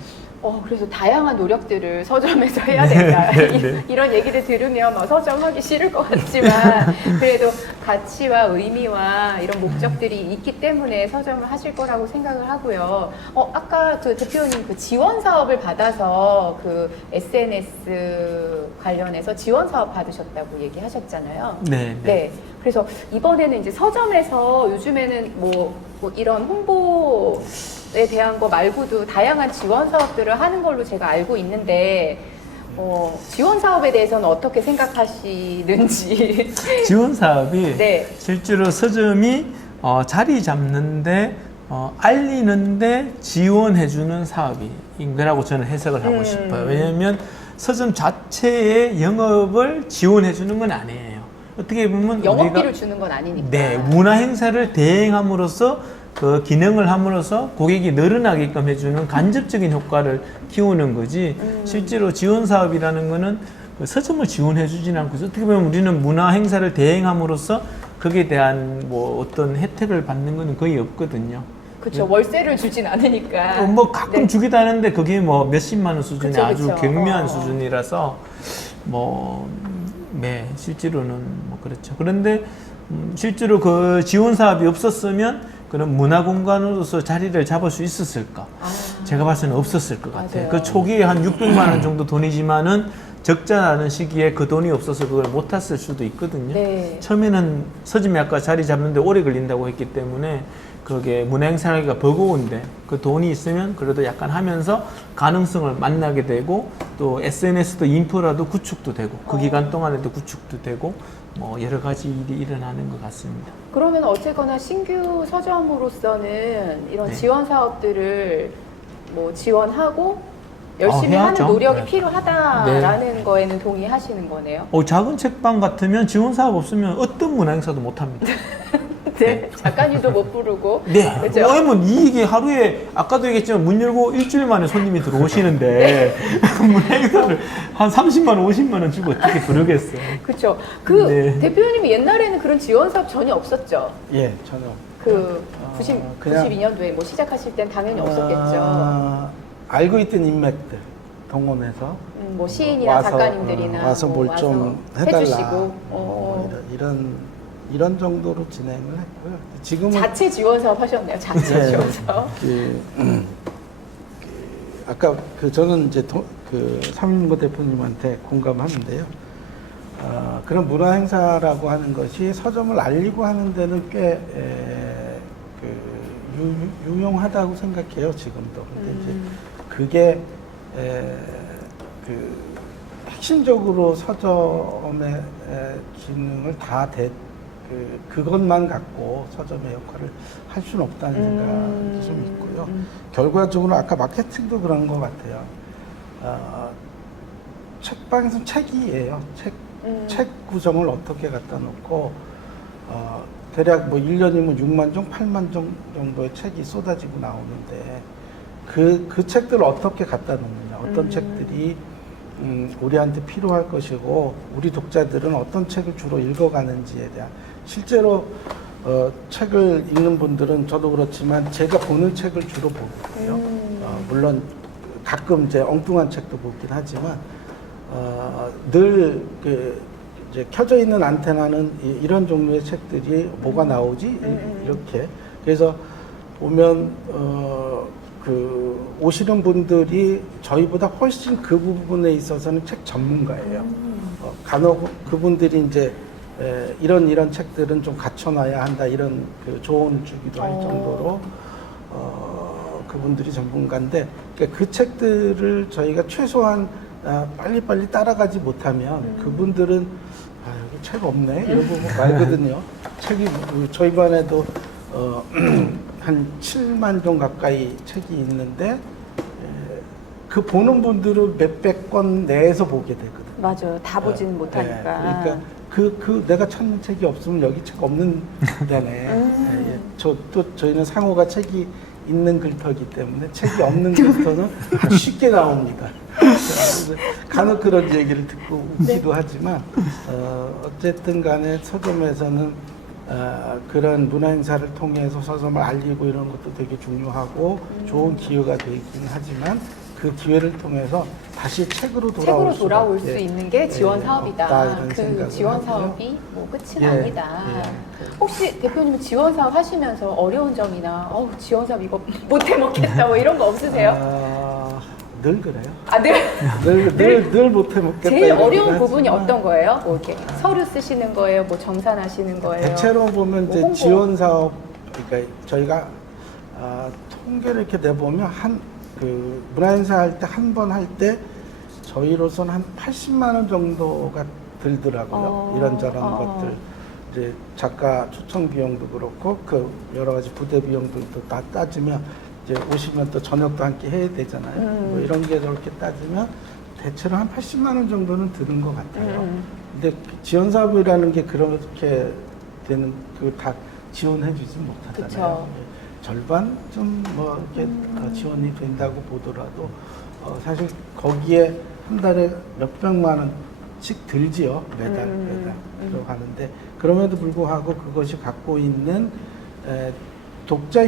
그래서 다양한 노력들을 서점에서 해야 된다. 네. 이런 얘기를 들으면 막 서점 하기 싫을 것 같지만 그래도 가치와 의미와 이런 목적들이 있기 때문에 서점을 하실 거라고 생각을 하고요. 아까 그 대표님 그 지원 사업을 받아서 그 SNS 관련해서 지원 사업 받으셨다고 얘기하셨잖아요. 네. 네. 그래서 이번에는 이제 서점에서 요즘에는 뭐 이런 홍보에 대한 거 말고도 다양한 지원 사업들을 하는 걸로 제가 알고 있는데, 지원 사업에 대해서는 어떻게 생각하시는지. 지원 사업이 네. 실제로 서점이 자리 잡는데 알리는데 지원해주는 사업인 거라고 저는 해석을 하고 싶어요. 왜냐하면 서점 자체의 영업을 지원해주는 건 아니에요. 어떻게 보면 영업비를 우리가 주는 건 아니니까. 네, 문화 행사를 대행함으로써 그 기능을 함으로써 고객이 늘어나게끔 해주는 간접적인 효과를 키우는 거지. 실제로 지원 사업이라는 거는 그 서점을 지원해 주진 않고 어떻게 보면 우리는 문화 행사를 대행함으로써 거기에 대한 뭐 어떤 혜택을 받는 거는 거의 없거든요. 그렇죠. 월세를 주진 않으니까. 뭐 가끔 네. 주기도 하는데 그게 뭐 몇십만 원 수준이 그쵸, 아주 그쵸. 경미한 수준이라서 네, 실제로는 뭐 그렇죠. 그런데 실제로 그 지원 사업이 없었으면 그런 문화 공간으로서 자리를 잡을 수 있었을까? 제가 봤을 때는 없었을 것 같아요. 맞아요. 그 초기에 한 600만 원 정도 돈이지만은 적자나는 시기에 그 돈이 없어서 그걸 못 탔을 수도 있거든요. 네. 처음에는 서점이 아까 자리 잡는데 오래 걸린다고 했기 때문에 그게 문화 행사하기가 버거운데 그 돈이 있으면 그래도 약간 하면서 가능성을 만나게 되고 또 SNS도 인프라도 구축도 되고 그 기간 동안에도 구축도 되고 뭐 여러 가지 일이 일어나는 것 같습니다. 그러면 어쨌거나 신규 서점으로서는 이런 네. 지원 사업들을 뭐 지원하고 열심히 하는 해야죠. 노력이 네. 필요하다라는 거에는 동의하시는 거네요. 작은 책방 같으면 지원 사업 없으면 어떤 문화 행사도 못 합니다. 네. 작가님도 못 부르고. 네. 그죠? 왜냐면 이게 하루에 아까도 얘기했지만 문 열고 일주일 만에 손님이 들어오시는데 문화 행사를 한 30만 원, 50만 원 주고 어떻게 부르겠어요. 그렇죠. 그 네. 대표님이 옛날에는 그런 지원 사업 전혀 없었죠. 예, 전혀. 그 그냥- 92년도에 뭐 시작하실 땐 당연히 없었겠죠. 알고 있던 인맥들 동원해서 뭐 시인이나 작가님들이나 와서 뭐 뭘 좀 와서 해달라 해주시고 이런 정도로 진행을 했고요. 지금은 자체 지원 사업 하셨네요. 자체 네. 지원 사업. 아까 저는 이제 그 삼인모 대표님한테 공감하는데요. 그런 문화 행사라고 하는 것이 서점을 알리고 하는 데는 꽤 유용하다고 생각해요, 지금도. 근데 이제 그게 핵심적으로 서점의 기능을 다 그것만 갖고 서점의 역할을 할 수는 없다는 생각이 좀 있고요. 결과적으로 아까 마케팅도 그런 것 같아요. 책방에서는 책이에요. 책 구성을 어떻게 갖다 놓고, 대략 뭐 1년이면 6만 종, 8만 종 정도의 책이 쏟아지고 나오는데, 그 책들을 어떻게 갖다 놓느냐, 어떤 책들이 우리한테 필요할 것이고, 우리 독자들은 어떤 책을 주로 읽어가는지에 대한, 실제로 책을 읽는 분들은 저도 그렇지만 제가 보는 책을 주로 보고요. 물론 가끔 이제 엉뚱한 책도 보긴 하지만, 늘 이제 켜져 있는 안테나는 이런 종류의 책들이 뭐가 나오지? 이렇게. 그래서 보면, 오시는 분들이 저희보다 훨씬 그 부분에 있어서는 책 전문가예요. 간혹 그분들이 이제 이런 책들은 좀 갖춰놔야 한다, 이런 조언을 주기도 할 정도로, 그분들이 전문가인데, 그러니까 그 책들을 저희가 최소한 빨리빨리 따라가지 못하면 그분들은 여기 책 없네 이러고 말거든요. 책이 저희 반에도 한 7만 종 가까이 책이 있는데 그 보는 분들은 몇백 권 내에서 보게 되거든요. 맞아요. 다 보지는 못하니까. 그러니까 내가 찾는 책이 없으면 여기 책 없는 데네. 저희는 상호가 책이 있는 글터이기 때문에 책이 없는 글터는 쉽게 나옵니다. 간혹 그런 얘기를 듣고 웃기도 하지만, 어쨌든 간에 서점에서는 그런 문화 행사를 통해서 서점을 알리고 이런 것도 되게 중요하고 좋은 기회가 되긴 하지만, 그 기회를 통해서 다시 책으로 돌아올 수 있는 게 지원 사업이다. 그 지원 사업이 뭐 끝은 아니다. 혹시 대표님은 지원 사업 하시면서 어려운 점이나 지원 사업 이거 못 해먹겠다 뭐 이런 거 없으세요? 늘 그래요. 늘 못 해먹겠다. 제일 어려운 부분이 어떤 거예요? 뭐 이렇게 서류 쓰시는 거예요? 뭐 정산하시는 거예요? 대체로 보면 뭐 이제 홍보. 지원 사업, 그러니까 저희가 통계를 이렇게 내보면 문화행사 할 때 한 번 할 때 저희로서는 한 80만 원 정도가 들더라고요. 이런저런 것들, 이제 작가 초청 비용도 그렇고 여러 가지 부대 비용도 또 다 따지면 이제 오시면 또 저녁도 함께 해야 되잖아요. 뭐 이런 게 저렇게 따지면 대체로 한 80만 원 정도는 드는 것 같아요. 근데 지원 사업이라는 게 그렇게 되는 다 지원해주지 못하잖아요. 절반 좀 뭐 이렇게 지원이 된다고 보더라도 사실 거기에 한 달에 몇백만 원씩 들지요. 매달 들어가는데, 그럼에도 불구하고 그것이 갖고 있는 독자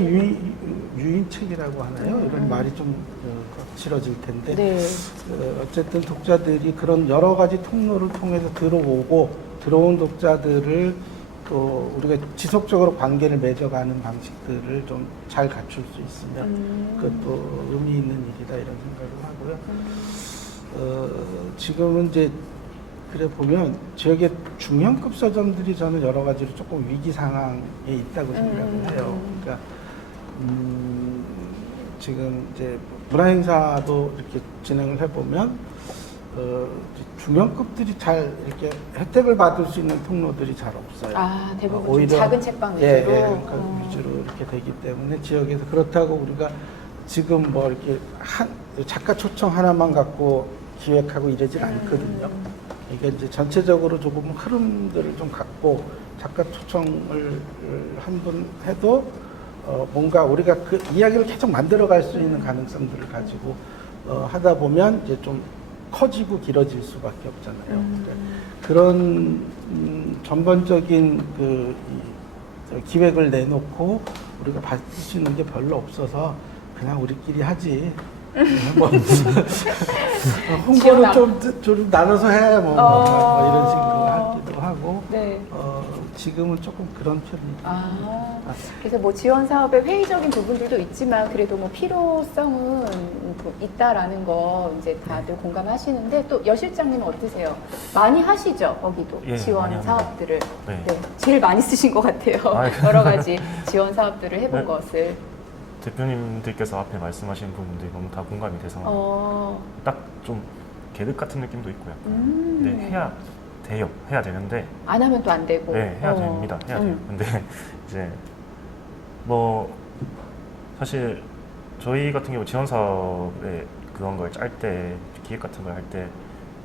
유인책이라고 하나요? 이런 말이 좀 거칠어질 텐데, 어쨌든 독자들이 그런 여러 가지 통로를 통해서 들어온 독자들을 또 우리가 지속적으로 관계를 맺어가는 방식들을 좀 잘 갖출 수 있으면 그것도 의미 있는 일이다, 이런 생각을 하고요. 지금은 이제 그래 보면 지역의 중형급 서점들이 저는 여러 가지로 조금 위기 상황에 있다고 생각을 해요. 그러니까 지금 이제 문화 행사도 이렇게 진행을 해보면 중형급들이 잘 이렇게 혜택을 받을 수 있는 통로들이 잘 없어요. 대부분 오히려 작은 책방 위주로. 위주로 이렇게 되기 때문에 지역에서, 그렇다고 우리가 지금 뭐 이렇게 작가 초청 하나만 갖고 기획하고 이러진 않거든요. 이게 이제 전체적으로 조금 흐름들을 좀 갖고 작가 초청을 한 번 해도 뭔가 우리가 그 이야기를 계속 만들어갈 수 있는 가능성들을 가지고 하다 보면 이제 좀 커지고 길어질 수밖에 없잖아요. 그런 전반적인 기획을 내놓고 우리가 받을 수 있는 게 별로 없어서 그냥 우리끼리 하지. 뭐 홍보를 좀 나눠서 해. 뭐 이런 식으로 하기도 하고. 지금은 조금 그런 편입니다. 그래서 뭐 지원 사업의 회의적인 부분들도 있지만 그래도 뭐 필요성은 있다라는 거 이제 다들 공감하시는데 또 여 실장님은 어떠세요? 많이 하시죠, 거기도 예, 지원 많이 합니다. 사업들을. 네. 네, 제일 많이 쓰신 것 같아요. 여러 가지 지원 사업들을 해본 네. 것을. 대표님들께서 앞에 말씀하신 부분들이 너무 다 공감이 돼서 딱 좀 계획 같은 느낌도 있고요. 네, 해야 되는데 안 하면 또 안 되고. 네, 해야 됩니다. 해야 돼요. 근데 이제 뭐 사실 저희 같은 경우 지원 사업에 그런 걸 짤 때 기획 같은 걸 할 때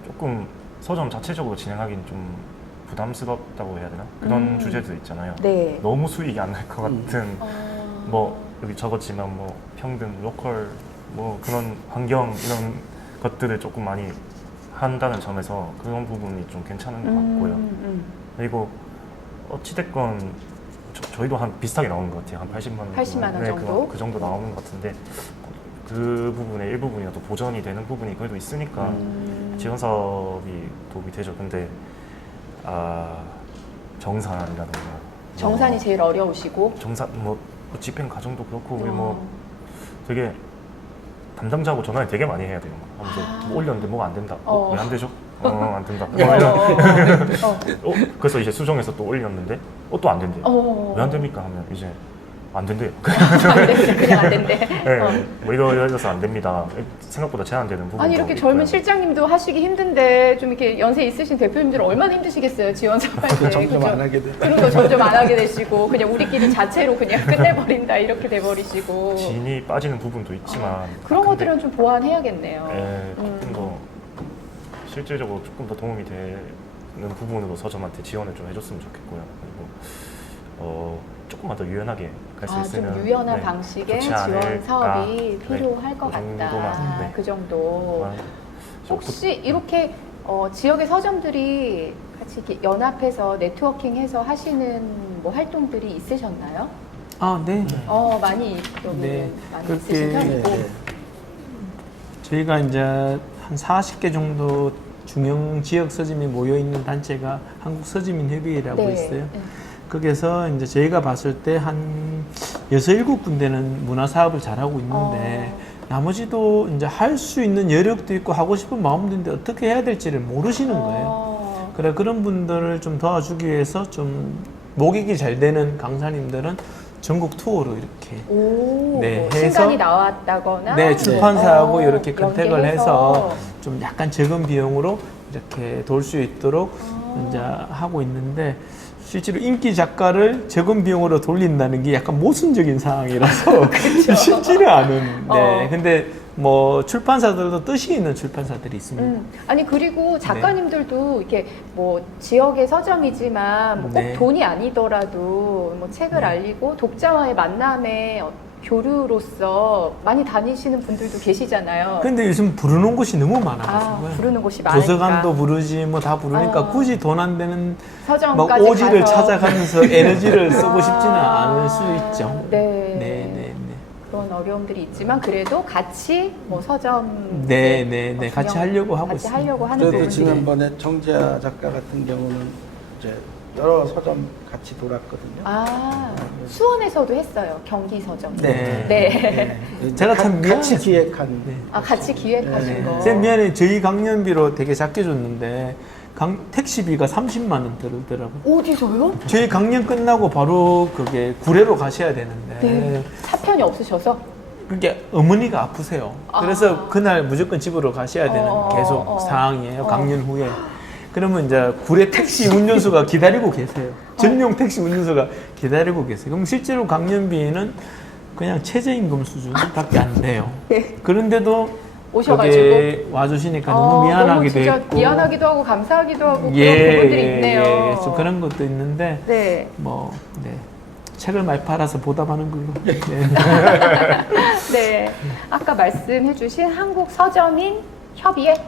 조금 서점 자체적으로 진행하기는 좀 부담스럽다고 해야 되나? 그런 주제들 있잖아요. 네. 너무 수익이 안 날 것 같은 뭐 여기 적었지만 뭐 평등, 로컬 뭐 그런 환경 이런 것들을 조금 많이 한다는 점에서 그런 부분이 좀 괜찮은 것 같고요. 그리고 어찌됐건 저희도 한 비슷하게 나오는 것 같아요. 한 80만 원. 80만 원 네, 정도? 그 정도 나오는 것 같은데 그 부분의 일부분이라도 보전이 되는 부분이 그래도 있으니까 지원 사업이 도움이 되죠. 근데 정산이라든가 정산이 제일 어려우시고. 정산 뭐 집행 과정도 그렇고 우리 뭐 되게 담당자하고 전화를 되게 많이 해야 돼요. 하면서 뭐 올렸는데 뭐가 안 된다. 왜 안 되죠? 안 된다. 그래서 이제 수정해서 또 올렸는데 또 안 된대요. 왜 안 됩니까? 하면 이제 안 된대요. 안 된대, 그냥 안 된대. 네, 뭐 이러려서 안 됩니다. 생각보다 제한되는 부분도 아니 이렇게 있고요. 젊은 실장님도 하시기 힘든데 좀 이렇게 연세 있으신 대표님들은 얼마나 힘드시겠어요, 지원 사업할 때. 점점 그죠? 안 하게 돼. 그러니까 점점 안 하게 되시고 그냥 우리끼리 자체로 그냥 끝내버린다 이렇게 돼버리시고. 진이 빠지는 부분도 있지만 그런 근데, 것들은 좀 보완해야겠네요. 조금 더 실질적으로 조금 더 도움이 되는 부분으로 서점한테 지원을 좀 해줬으면 좋겠고요. 그리고 조금만 더 유연하게 갈 수 있으면 좀 유연한 방식의 좋지 지원 않을까. 사업이 필요할 것 그 같다. 정도만, 네. 그 정도. 그만 혹시 이렇게 지역의 서점들이 같이 이렇게 연합해서 네트워킹해서 하시는 뭐 활동들이 있으셨나요? 네. 많이 그러면 네. 많이 그렇게 있으신 편이고. 저희가 이제 한 40개 정도 중형 지역 서점이 모여 있는 단체가 한국 서점인 협의회라고 네. 있어요. 네. 거기서 이제 저희가 봤을 때 한 6, 7군데는 문화 사업을 잘하고 있는데 나머지도 이제 할 수 있는 여력도 있고 하고 싶은 마음도 있는데 어떻게 해야 될지를 모르시는 거예요. 그래 그런 분들을 좀 도와주기 위해서 좀 목익이 잘 되는 강사님들은 전국 투어로 이렇게 네, 뭐 해서 신간이 나왔다거나 네, 출판사하고 이렇게 컨택을 연계해서. 해서 좀 약간 적은 비용으로 이렇게 돌 수 있도록 이제 하고 있는데 실제로 인기 작가를 적은 비용으로 돌린다는 게 약간 모순적인 상황이라서 쉽지는 않은. 네. 근데 뭐 출판사들도 뜻이 있는 출판사들이 있습니다. 아니 그리고 작가님들도 이렇게 뭐 지역의 서점이지만 뭐 꼭 네. 돈이 아니더라도 뭐 책을 알리고 독자와의 만남에 교류로서 많이 다니시는 분들도 계시잖아요. 근데 요즘 부르는 곳이 너무 많아가지고 부르는 곳이 많으니까. 도서관도 부르지 뭐 다 부르니까 굳이 돈 안 되는 막 서점까지 오지를 가서. 찾아가면서 에너지를 쓰고 싶지는 않을 수 있죠. 네. 그런 어려움들이 있지만 그래도 같이 뭐 서점 네. 같이 하려고 하고 같이 있습니다. 하려고 하는 그래도 부분들이 지난번에 정재하 작가 같은 경우는 이제 여러 서점 같이 돌았거든요. 수원에서도 했어요. 경기 서점. 네. 제가 참 같이 미안했어요. 기획한. 네. 같이 기획하신 거. 쌤 미안해. 저희 강연비로 되게 작게 줬는데 택시비가 30만 원 들더라고요. 어디서요? 저희 강연 끝나고 바로 그게 구례로 가셔야 되는데 네. 사편이 없으셔서? 그게 어머니가 아프세요. 그래서 그날 무조건 집으로 가셔야 되는 계속 상황이에요. 강연 후에. 그러면 이제 구례 택시 운전수가 기다리고 계세요. 전용 택시 운전수가 기다리고 계세요. 그럼 실제로 강연비는 그냥 최저임금 수준밖에 안 돼요. 네. 그런데도 오셔가지고 여기 와주시니까 너무 미안하기도 진짜 했고 미안하기도 하고 감사하기도 하고 그런 부분들이 있네요. 그래서 그런 것도 있는데 네. 뭐 책을 많이 팔아서 보답하는 걸로. 네. 네. 아까 말씀해주신 한국 서점인 협의회에서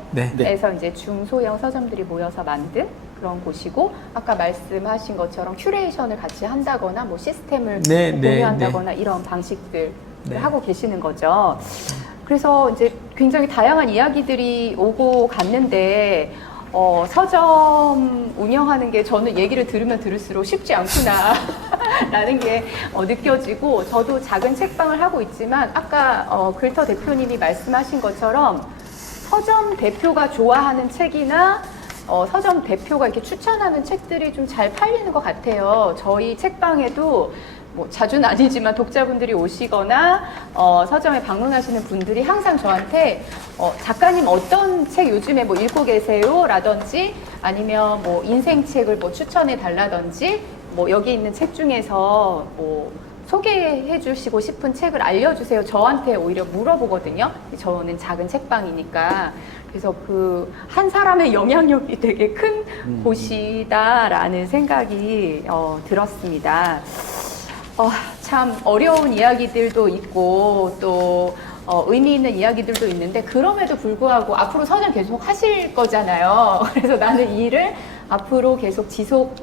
네. 이제 중소형 서점들이 모여서 만든 그런 곳이고 아까 말씀하신 것처럼 큐레이션을 같이 한다거나 뭐 시스템을 공유한다거나 이런 방식들을 하고 계시는 거죠. 그래서 이제 굉장히 다양한 이야기들이 오고 갔는데 서점 운영하는 게 저는 얘기를 들으면 들을수록 쉽지 않구나 라는 게 느껴지고, 저도 작은 책방을 하고 있지만 아까 글터 대표님이 말씀하신 것처럼 서점 대표가 좋아하는 책이나 서점 대표가 이렇게 추천하는 책들이 좀 잘 팔리는 것 같아요. 저희 책방에도 뭐 자주는 아니지만 독자분들이 오시거나 서점에 방문하시는 분들이 항상 저한테 작가님 어떤 책 요즘에 뭐 읽고 계세요? 라든지 아니면 뭐 인생책을 뭐 추천해 달라든지 뭐 여기 있는 책 중에서 뭐 소개해 주시고 싶은 책을 알려주세요. 저한테 오히려 물어보거든요. 저는 작은 책방이니까. 그래서 그 한 사람의 영향력이 되게 큰 곳이다라는 생각이 들었습니다. 참 어려운 이야기들도 있고 또 의미 있는 이야기들도 있는데, 그럼에도 불구하고 앞으로 서점 계속 하실 거잖아요. 그래서 나는 이 일을 앞으로 계속 지속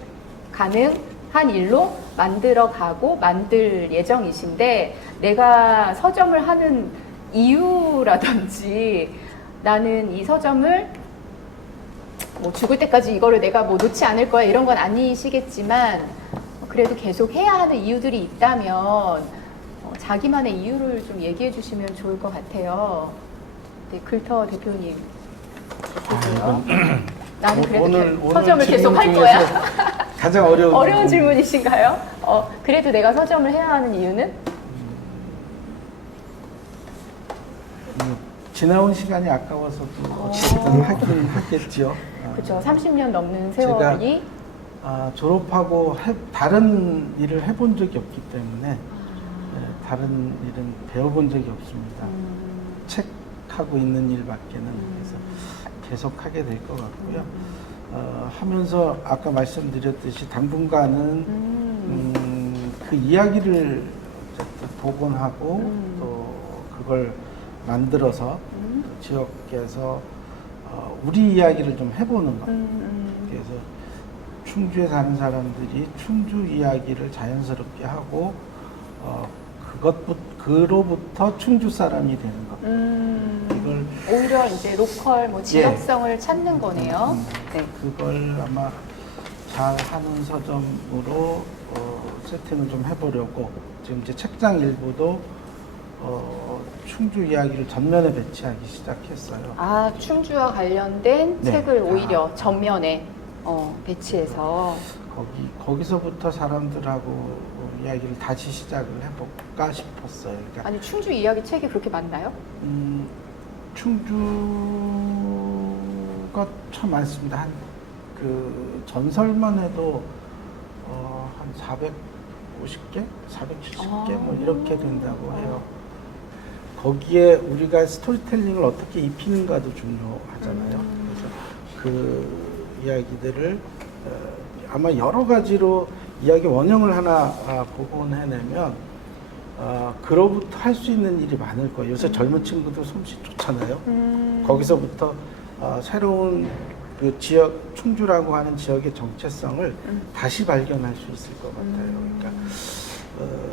가능한 일로 만들어가고 만들 예정이신데, 내가 서점을 하는 이유라든지 나는 이 서점을 뭐 죽을 때까지 이거를 내가 뭐 놓지 않을 거야 이런 건 아니시겠지만, 그래도 계속 해야 하는 이유들이 있다면 자기만의 이유를 좀 얘기해 주시면 좋을 것 같아요. 네, 글터 대표님. 어떠세요? 나는 그래도 오늘 서점을 계속 질문 할 거야. 중에서 가장 어려운 질문이신가요? 그래도 내가 서점을 해야 하는 이유는? 지나온 시간이 아까워서도 어쨌든 하긴 하겠지요. 그렇죠. 30년 넘는 세월이. 졸업하고 다른 일을 해본 적이 없기 때문에 다른 일은 배워본 적이 없습니다. 책하고 있는 일밖에는. 그래서 계속 하게 될 것 같고요. 하면서 아까 말씀드렸듯이 당분간은 그 이야기를 어쨌든 복원하고 또 그걸 만들어서 지역에서 우리 이야기를 좀 해보는 것. 그래서 충주에 사는 사람들이 충주 이야기를 자연스럽게 하고 그로부터 충주 사람이 되는 것. 이걸 오히려 이제 로컬 뭐 지역성을 찾는 거네요. 네. 그걸 아마 잘하는 서점으로 세팅을 좀 해보려고 지금 이제 책장 일부도 충주 이야기를 전면에 배치하기 시작했어요. 충주와 관련된 네. 책을 오히려 전면에 배치해서. 거기서부터 사람들하고 이야기를 다시 시작을 해볼까 싶었어요. 그러니까 아니, 충주 이야기 책이 그렇게 많나요? 충주가 참 많습니다. 그 전설만 해도 한 450개, 470개 뭐 이렇게 된다고 해요. 거기에 우리가 스토리텔링을 어떻게 입히는가도 중요하잖아요. 그래서 그 이야기들을 아마 여러 가지로 이야기 원형을 하나 복원해내면 그로부터 할 수 있는 일이 많을 거예요. 요새 젊은 친구들 솜씨 좋잖아요. 거기서부터 새로운 그 지역, 충주라고 하는 지역의 정체성을 다시 발견할 수 있을 것 같아요. 그러니까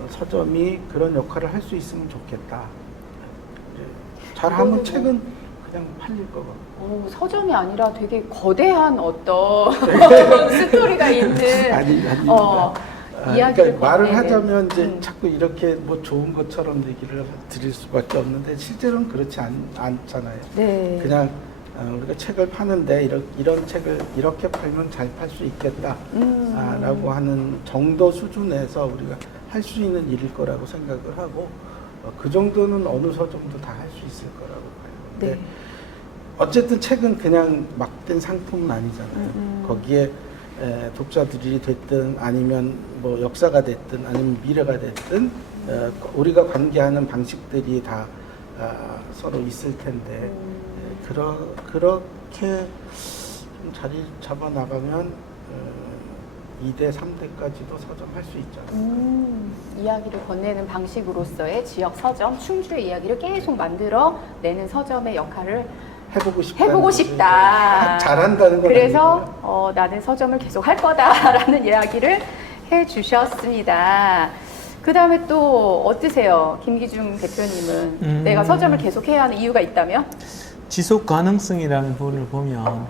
서점이 그런 역할을 할 수 있으면 좋겠다. 잘하면 책은 그냥 팔릴 것 같고. 서점이 아니라 되게 거대한 어떤 스토리가 있는 아닙니다. 이야기를 그러니까 말을 건네는. 하자면 이제 자꾸 이렇게 뭐 좋은 것처럼 얘기를 드릴 수밖에 없는데 실제로는 그렇지 않잖아요. 네. 그냥 우리가 책을 파는데 이런 책을 이렇게 팔면 잘 팔 수 있겠다 라고 하는 정도 수준에서 우리가 할 수 있는 일일 거라고 생각을 하고 그 정도는 어느 서점도 다 할 수 있을 거라고 봐요. 근데 네. 어쨌든 책은 그냥 막된 상품은 아니잖아요. 거기에 독자들이 됐든 아니면 뭐 역사가 됐든 아니면 미래가 됐든 우리가 관계하는 방식들이 다 서로 있을 텐데 그렇게 좀 자리 잡아 나가면 2대, 3대까지도 서점 할 수 있지 않을까. 이야기를 건네는 방식으로서의 지역 서점, 충주의 이야기를 계속 만들어 내는 서점의 역할을 해보고 싶다. 잘한다는 건 그래서 나는 서점을 계속 할 거다라는 이야기를 해주셨습니다. 그 다음에 또 어떠세요? 김기중 대표님은 내가 서점을 계속 해야 하는 이유가 있다면? 지속 가능성이라는 부분을 보면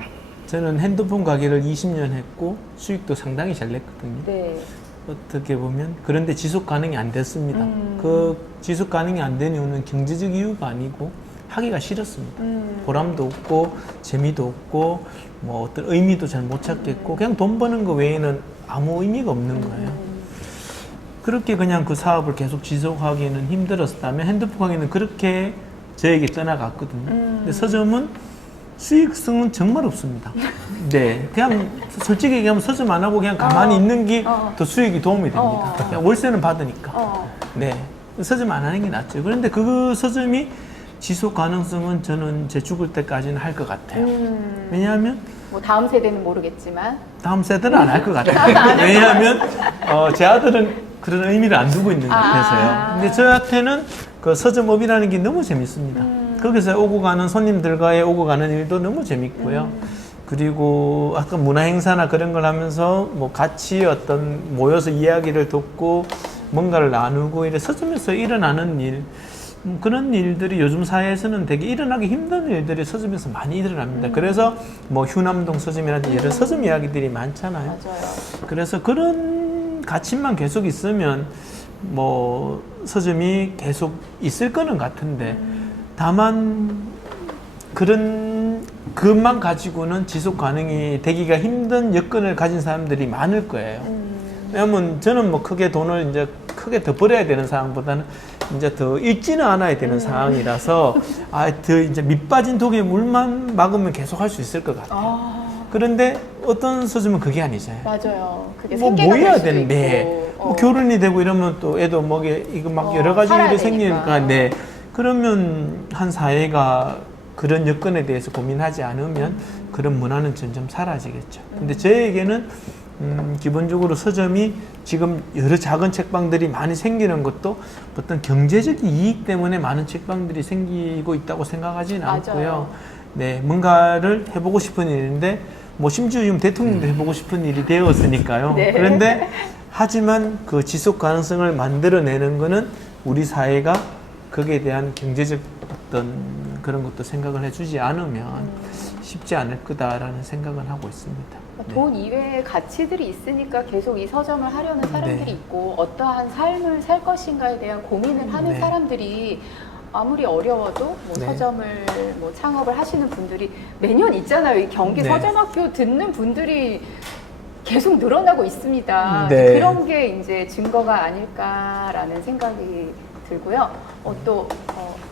저는 핸드폰 가게를 20년 했고 수익도 상당히 잘 냈거든요. 네. 어떻게 보면 그런데 지속 가능이 안 됐습니다. 그 지속 가능이 안 된 이유는 경제적 이유가 아니고 하기가 싫었습니다. 보람도 없고 재미도 없고 뭐 어떤 의미도 잘 못 찾겠고 그냥 돈 버는 거 외에는 아무 의미가 없는 거예요. 그렇게 그냥 그 사업을 계속 지속하기는 힘들었다면 핸드폰 가게는 그렇게 저에게 떠나갔거든요. 근데 서점은 수익성은 정말 없습니다. 네, 그냥 솔직히 얘기하면 서점 안 하고 그냥 가만히 있는 게 더 수익이 도움이 됩니다. 그냥 월세는 받으니까. 네, 서점 안 하는 게 낫죠. 그런데 그 서점이 지속 가능성은 저는 제 죽을 때까지는 할 것 같아요. 왜냐하면 뭐 다음 세대는 모르겠지만 다음 세대는 안 할 것 같아요. 왜냐하면 제 아들은 그런 의미를 안 두고 있는 것 같아서요. 근데 저한테는 그 서점업이라는 게 너무 재밌습니다. 거기서 오고 가는 손님들과의 오고 가는 일도 너무 재밌고요. 그리고 아까 문화행사나 그런 걸 하면서 뭐 같이 어떤 모여서 이야기를 듣고 뭔가를 나누고 이래 서점에서 일어나는 일 그런 일들이 요즘 사회에서는 되게 일어나기 힘든 일들이 서점에서 많이 일어납니다. 그래서 뭐 휴남동 서점이라든지 이런 서점 이야기들이 많잖아요. 맞아요. 그래서 그런 가치만 계속 있으면 뭐 서점이 계속 있을 거는 같은데 다만 그런 것만 가지고는 지속 가능이 되기가 힘든 여건을 가진 사람들이 많을 거예요. 왜냐면 저는 뭐 크게 돈을 이제 크게 더 벌어야 되는 상황보다는 이제 더 읽지는 않아야 되는 상황이라서 더 이제 밑 빠진 독에 물만 막으면 계속 할 수 있을 것 같아요. 그런데 어떤 서점은 그게 아니잖아요. 맞아요. 그게 뭐 생계가 모여야 될 수도 되는데 있고. 뭐 결혼이 되고 이러면 또 애도 뭐게 이거 막 여러 가지 살아야 일이 되니까. 생기니까 네 그러면 한 사회가 그런 여건에 대해서 고민하지 않으면 그런 문화는 점점 사라지겠죠. 근데 저에게는 기본적으로 서점이 지금 여러 작은 책방들이 많이 생기는 것도 어떤 경제적 이익 때문에 많은 책방들이 생기고 있다고 생각하지는 맞아요. 않고요. 네, 뭔가를 해보고 싶은 일인데 뭐 심지어 지금 대통령도 해보고 싶은 일이 되었으니까요. 네. 그런데 하지만 그 지속 가능성을 만들어내는 거는 우리 사회가 거기에 대한 경제적 어떤 그런 것도 생각을 해주지 않으면 쉽지 않을 거다라는 생각은 하고 있습니다. 돈 이외의 가치들이 있으니까 계속 이 서점을 하려는 사람들이 네. 있고 어떠한 삶을 살 것인가에 대한 고민을 하는 네. 사람들이 아무리 어려워도 뭐 네. 서점을 뭐 창업을 하시는 분들이 매년 있잖아요. 이 경기 네. 서점학교 듣는 분들이 계속 늘어나고 있습니다. 네. 그런 게 이제 증거가 아닐까라는 생각이 들고요.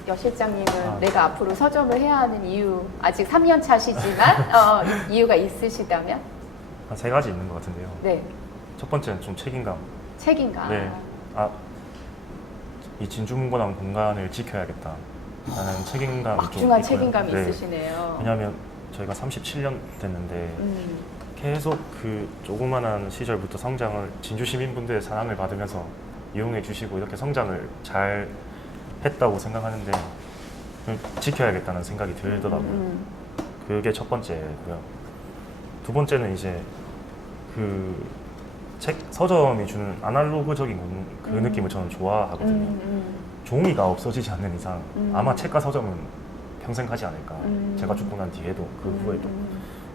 여 실장님은 내가 앞으로 서점을 해야 하는 이유, 아직 3년 차시지만 이유가 있으시다면? 한 세 가지 있는 것 같은데요. 네, 첫 번째는 좀 책임감. 책임감. 네. 이 진주문고당 공간을 지켜야겠다. 라는 책임감이 좀 막중한 있고요. 책임감이 네. 있으시네요. 왜냐하면 저희가 37년 됐는데 계속 그 조그만한 시절부터 성장을 진주 시민분들의 사랑을 받으면서 이용해 주시고 이렇게 성장을 잘 했다고 생각하는데 지켜야겠다는 생각이 들더라고요. 그게 첫 번째고요. 두 번째는 이제 그 서점이 주는 아날로그적인 그 느낌을 저는 좋아하거든요. 종이가 없어지지 않는 이상 아마 책과 서점은 평생 가지 않을까. 제가 죽고 난 뒤에도 그 후에도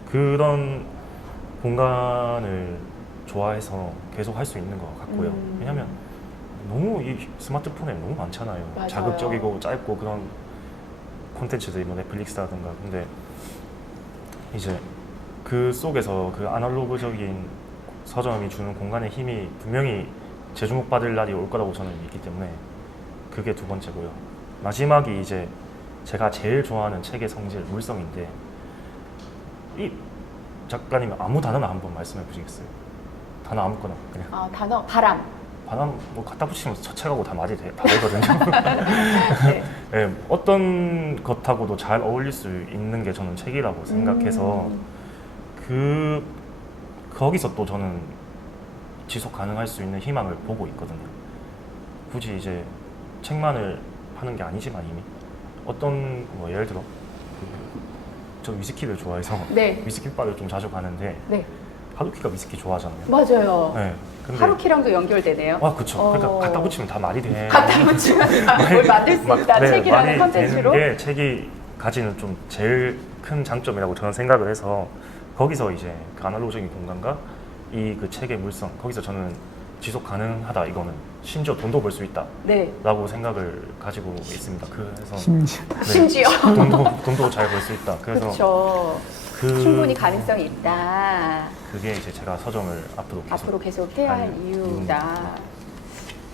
그런 공간을 좋아해서 계속 할 수 있는 것 같고요. 왜냐하면 너무 이 스마트폰에 너무 많잖아요. 맞아요. 자극적이고 짧고 그런 콘텐츠들이 뭐 넷플릭스라든가. 근데 이제 그 속에서 그 아날로그적인 서점이 주는 공간의 힘이 분명히 재주목받을 날이 올 거라고 저는 믿기 때문에 그게 두 번째고요. 마지막이 이제 제가 제일 좋아하는 책의 성질, 물성인데 이 작가님 아무 단어나 한번 말씀해 보시겠어요? 단어 아무거나 그냥. 단어 바람. 바람 뭐 갖다 붙이면 저 책하고 다 맞이 다 되거든요. 네. 네, 어떤 것하고도 잘 어울릴 수 있는 게 저는 책이라고 생각해서 거기서 또 저는 지속 가능할 수 있는 희망을 보고 있거든요. 굳이 이제 책만을 하는 게 아니지만 이미 어떤 뭐 예를 들어 저 위스키를 좋아해서 네. 위스키 바를 좀 자주 가는데 네. 하루키가 위스키 좋아하잖아요. 맞아요. 네, 근데 하루키랑도 연결되네요. 그렇죠. 그러니까 갖다 붙이면 다 말이 돼. 갖다 붙이면 뭘 만들 수 있다. 책이라는 말이 컨텐츠로. 되는 게 책이 가지는 좀 제일 큰 장점이라고 저는 생각을 해서 거기서 이제 그 아날로그적인 공간과 이 그 책의 물성, 거기서 저는 지속 가능하다, 이거는 심지어 돈도 벌 수 있다 네. 라고 생각을 가지고 있습니다. 그래서 심지어. 네, 심지어. 돈도 잘 벌 수 있다. 그래서 그렇죠. 충분히 가능성이 있다. 그게 이제 제가 서점을 앞으로 계속 해야 할 다닐 이유다.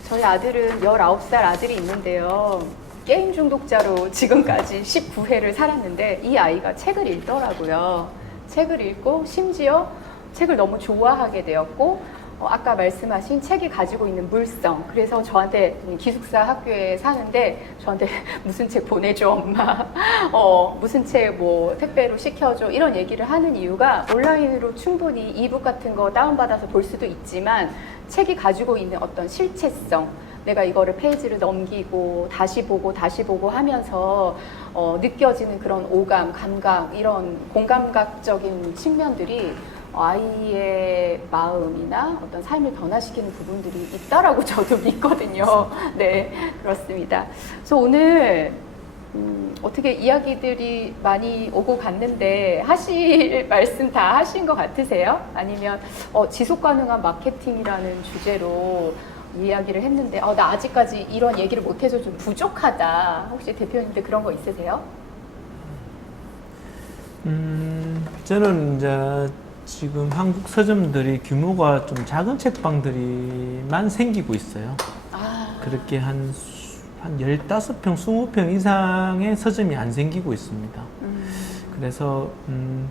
저희 아들은 19살 아들이 있는데요. 게임 중독자로 지금까지 19회를 살았는데 이 아이가 책을 읽더라고요. 책을 읽고 심지어 책을 너무 좋아하게 되었고 아까 말씀하신 책이 가지고 있는 물성, 그래서 저한테 기숙사 학교에 사는데 저한테 무슨 책 보내줘 엄마, 무슨 책 뭐 택배로 시켜줘, 이런 얘기를 하는 이유가 온라인으로 충분히 이북 같은 거 다운받아서 볼 수도 있지만 책이 가지고 있는 어떤 실체성, 내가 이거를 페이지를 넘기고 다시 보고 하면서 느껴지는 그런 오감, 감각, 이런 공감각적인 측면들이 아이의 마음이나 어떤 삶을 변화시키는 부분들이 있다라고 저도 믿거든요. 네, 그렇습니다. 그래서 오늘 어떻게 이야기들이 많이 오고 갔는데 하실 말씀 다 하신 것 같으세요? 아니면 지속 가능한 마케팅이라는 주제로 이야기를 했는데 나 아직까지 이런 얘기를 못해서 좀 부족하다. 혹시 대표님들 그런 거 있으세요? 저는 이제 지금 한국 서점들이 규모가 좀 작은 책방들이만 생기고 있어요. 그렇게 한 15평, 20평 이상의 서점이 안 생기고 있습니다. 그래서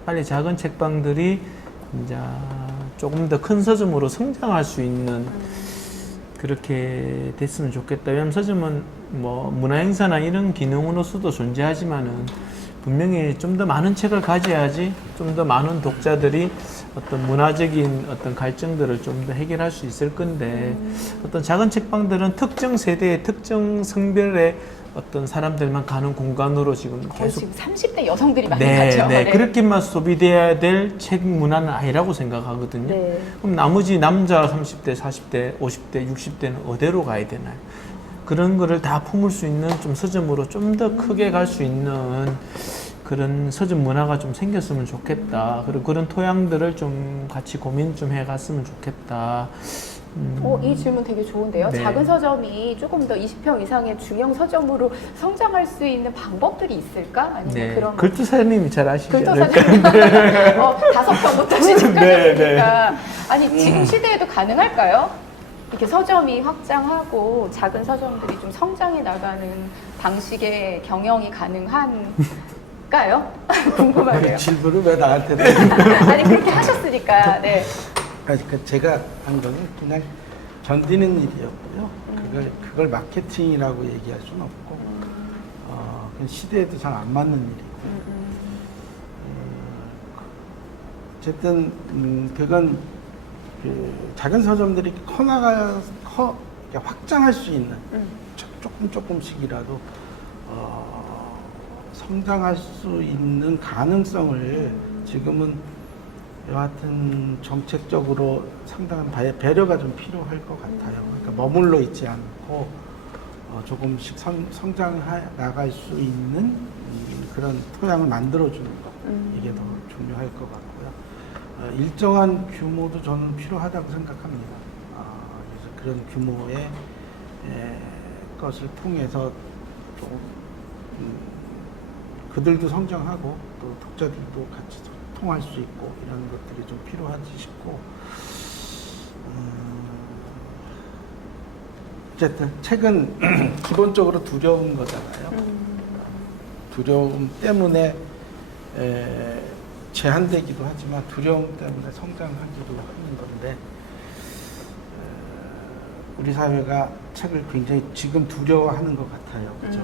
빨리 작은 책방들이 이제 조금 더 큰 서점으로 성장할 수 있는 그렇게 됐으면 좋겠다. 왜냐하면 서점은 뭐 문화행사나 이런 기능으로서도 존재하지만은 분명히 좀 더 많은 책을 가져야지 좀 더 많은 독자들이 어떤 문화적인 어떤 갈증들을 좀 더 해결할 수 있을 건데 어떤 작은 책방들은 특정 세대의 특정 성별의 어떤 사람들만 가는 공간으로 지금 거의 계속 지금 30대 여성들이 많이 가죠. 네. 그렇게만 소비돼야 될 책 문화는 아니라고 생각하거든요. 네. 그럼 나머지 남자 30대, 40대, 50대, 60대는 어디로 가야 되나요? 그런 거를 다 품을 수 있는 좀 서점으로 좀 더 크게 갈 수 있는 그런 서점 문화가 좀 생겼으면 좋겠다. 그리고 그런 토양들을 좀 같이 고민 좀 해갔으면 좋겠다. 이 질문 되게 좋은데요. 네. 작은 서점이 조금 더 20평 이상의 중형 서점으로 성장할 수 있는 방법들이 있을까? 아니면 네. 그런 글투 사장님이 잘 아시죠? 글토사님 5평부터 시작하셨으니까 네. 아니 지금 시대에도 가능할까요? 이렇게 서점이 확장하고 작은 서점들이 좀 성장해 나가는 방식의 경영이 가능한가요? 궁금하네요. 질문을 왜 나한테 아니 그렇게 하셨으니까 네. 제가 한 거는 그냥 견디는 일이었고요. 그걸 마케팅이라고 얘기할 수는 없고, 그건 시대에도 잘 안 맞는 일이고. 어쨌든 그건 그 작은 서점들이 확장할 수 있는 조금씩이라도 성장할 수 있는 가능성을 지금은 여하튼 정책적으로 상당한 배려가 좀 필요할 것 같아요. 그러니까 머물러 있지 않고 조금씩 성장해 나갈 수 있는 그런 토양을 만들어주는 것, 이게 더 중요할 것 같고요. 일정한 규모도 저는 필요하다고 생각합니다. 그래서 그런 규모의 것을 통해서 좀 그들도 성장하고 또 독자들도 같이 소통할 수 있고 이런 것들이 좀 필요하지 싶고, 어쨌든 책은 기본적으로 두려운 거잖아요. 두려움 때문에 제한되기도 하지만 두려움 때문에 성장하기도 하는 건데, 우리 사회가 책을 굉장히 지금 두려워하는 것 같아요. 그죠?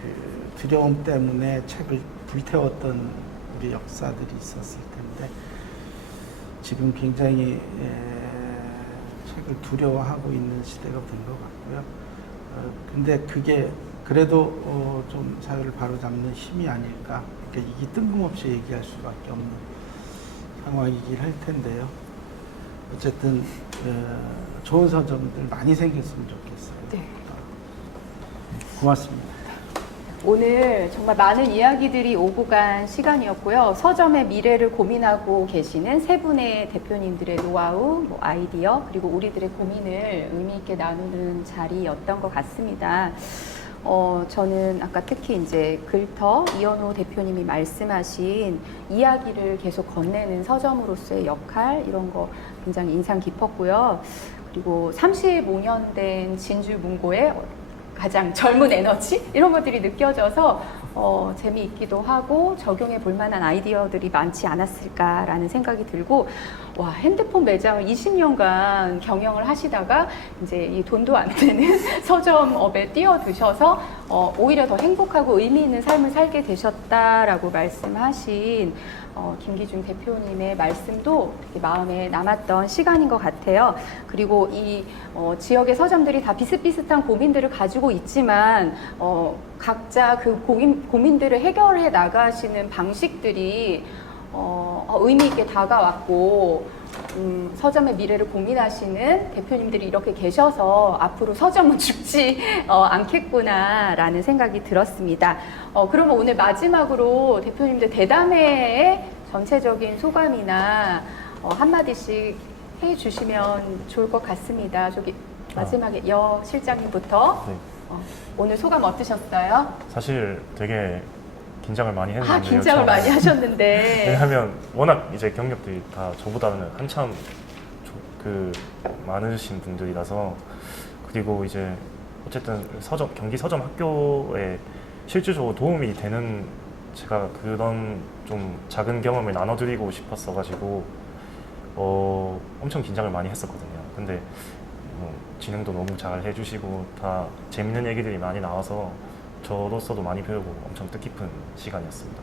그 두려움 때문에 책을 불태웠던 우리 역사들이 있었을 텐데, 지금 굉장히 책을 두려워하고 있는 시대가 된 것 같고요. 근데 그게 그래도 좀 사회를 바로잡는 힘이 아닐까. 그러니까 이게 뜬금없이 얘기할 수밖에 없는 상황이긴 할 텐데요. 어쨌든 좋은 서점들 많이 생겼으면 좋겠어요. 네. 고맙습니다. 오늘 정말 많은 이야기들이 오고 간 시간이었고요. 서점의 미래를 고민하고 계시는 세 분의 대표님들의 노하우, 뭐 아이디어, 그리고 우리들의 고민을 의미 있게 나누는 자리였던 것 같습니다. 저는 아까 특히 이제 글터 이현호 대표님이 말씀하신 이야기를 계속 건네는 서점으로서의 역할, 이런 거 굉장히 인상 깊었고요. 그리고 35년 된 진주 문고의 가장 젊은 에너지, 이런 것들이 느껴져서 재미있기도 하고 적용해 볼 만한 아이디어들이 많지 않았을까라는 생각이 들고, 와, 핸드폰 매장을 20년간 경영을 하시다가 이제 이 돈도 안 되는 서점업에 뛰어드셔서 오히려 더 행복하고 의미 있는 삶을 살게 되셨다라고 말씀하신 김기중 대표님의 말씀도 되게 마음에 남았던 시간인 것 같아요. 그리고 이 지역의 서점들이 다 비슷비슷한 고민들을 가지고 있지만 각자 그 고민들을 해결해 나가시는 방식들이 의미 있게 다가왔고, 서점의 미래를 고민하시는 대표님들이 이렇게 계셔서 앞으로 서점은 죽지 않겠구나라는 생각이 들었습니다. 그러면 오늘 마지막으로 대표님들 대담회의 전체적인 소감이나 한마디씩 해주시면 좋을 것 같습니다. 저기 마지막에 여 실장님부터 네. 오늘 소감 어떠셨어요? 사실 되게 긴장을 많이 했는데 긴장을 많이 하셨는데. 왜냐하면 워낙 이제 경력들이 다 저보다는 한참 많으신 분들이라서, 그리고 이제 어쨌든 경기 서점 학교에 실질적으로 도움이 되는, 제가 그런 좀 작은 경험을 나눠드리고 싶었어가지고 엄청 긴장을 많이 했었거든요. 근데 진행도 너무 잘 해주시고 다 재밌는 얘기들이 많이 나와서 저로서도 많이 배우고 엄청 뜻깊은 시간이었습니다.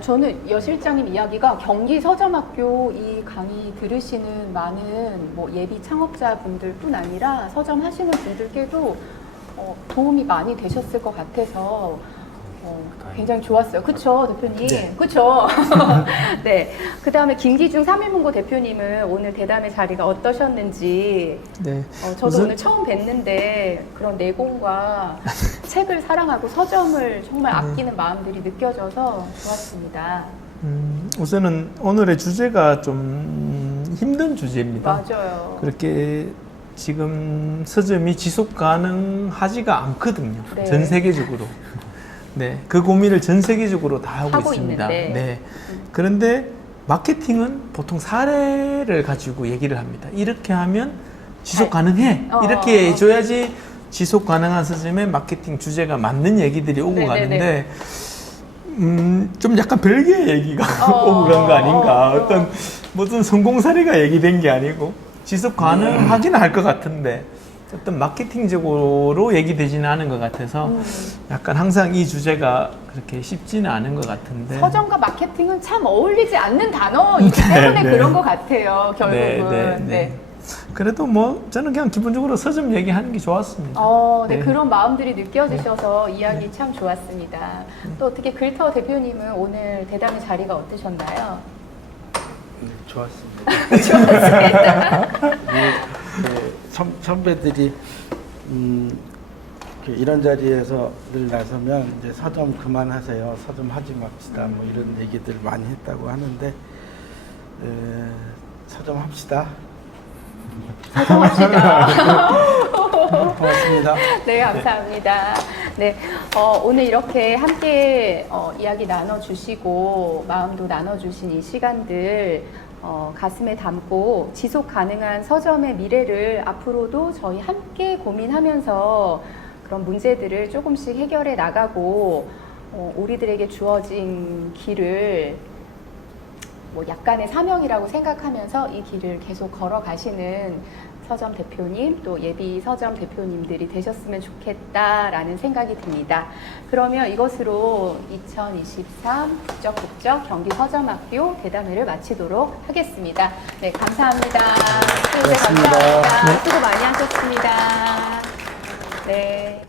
저는 여 실장님 이야기가 경기 서점학교 이 강의 들으시는 많은 뭐 예비 창업자분들뿐 아니라 서점 하시는 분들께도 도움이 많이 되셨을 것 같아서 굉장히 좋았어요. 그쵸, 대표님? 네. 그쵸? 네. 그 다음에 김기중 3.1문고 대표님은 오늘 대담의 자리가 어떠셨는지. 네. 저도 우선- 오늘 처음 뵀는데 그런 내공과 책을 사랑하고 서점을 정말 아끼는 마음들이 느껴져서 좋았습니다. 우선은 오늘의 주제가 좀 힘든 주제입니다. 맞아요. 그렇게 지금 서점이 지속 가능하지가 않거든요. 네. 전 세계적으로. 네, 그 고민을 전 세계적으로 다 하고 하고 있습니다. 있는데. 네. 그런데 마케팅은 보통 사례를 가지고 얘기를 합니다. 이렇게 하면 지속 가능해. 이렇게 해줘야지 지속 가능한 서점의 마케팅 주제가 맞는 얘기들이 오고 네네네. 가는데, 좀 약간 별개의 얘기가 오고 간 거 아닌가. 어떤 무슨 성공 사례가 얘기된 게 아니고 지속 가능하긴 할 것 같은데 어떤 마케팅적으로 얘기되지는 않은 것 같아서 약간 항상 이 주제가 그렇게 쉽지는 않은 것 같은데. 서점과 마케팅은 참 어울리지 않는 단어이기 때문에 네. 그런 것 같아요. 결국은. 네. 그래도 뭐 저는 그냥 기본적으로 서점 얘기하는 게 좋았습니다. 네, 네. 그런 마음들이 느껴지셔서 이야기 참 좋았습니다. 또 어떻게 글터 대표님은 오늘 대담의 자리가 어떠셨나요? 네, 좋았습니다. 선배들이 이런 자리에서 늘 나서면 이제 서점 그만하세요, 서점 하지 맙시다, 뭐 이런 얘기들 많이 했다고 하는데 서점 합시다. 고맙습니다. 네, 감사합니다. 네, 오늘 이렇게 함께 이야기 나눠주시고 마음도 나눠주신 이 시간들 가슴에 담고 지속 가능한 서점의 미래를 앞으로도 저희 함께 고민하면서 그런 문제들을 조금씩 해결해 나가고 우리들에게 주어진 길을 뭐 약간의 사명이라고 생각하면서 이 길을 계속 걸어가시는 서점 대표님 또 예비 서점 대표님들이 되셨으면 좋겠다라는 생각이 듭니다. 그러면 이것으로 2023 국적국적 경기 서점학교 대담회를 마치도록 하겠습니다. 네, 감사합니다. 수고하셨습니다. 고맙습니다. 수고 많이 하셨습니다. 네.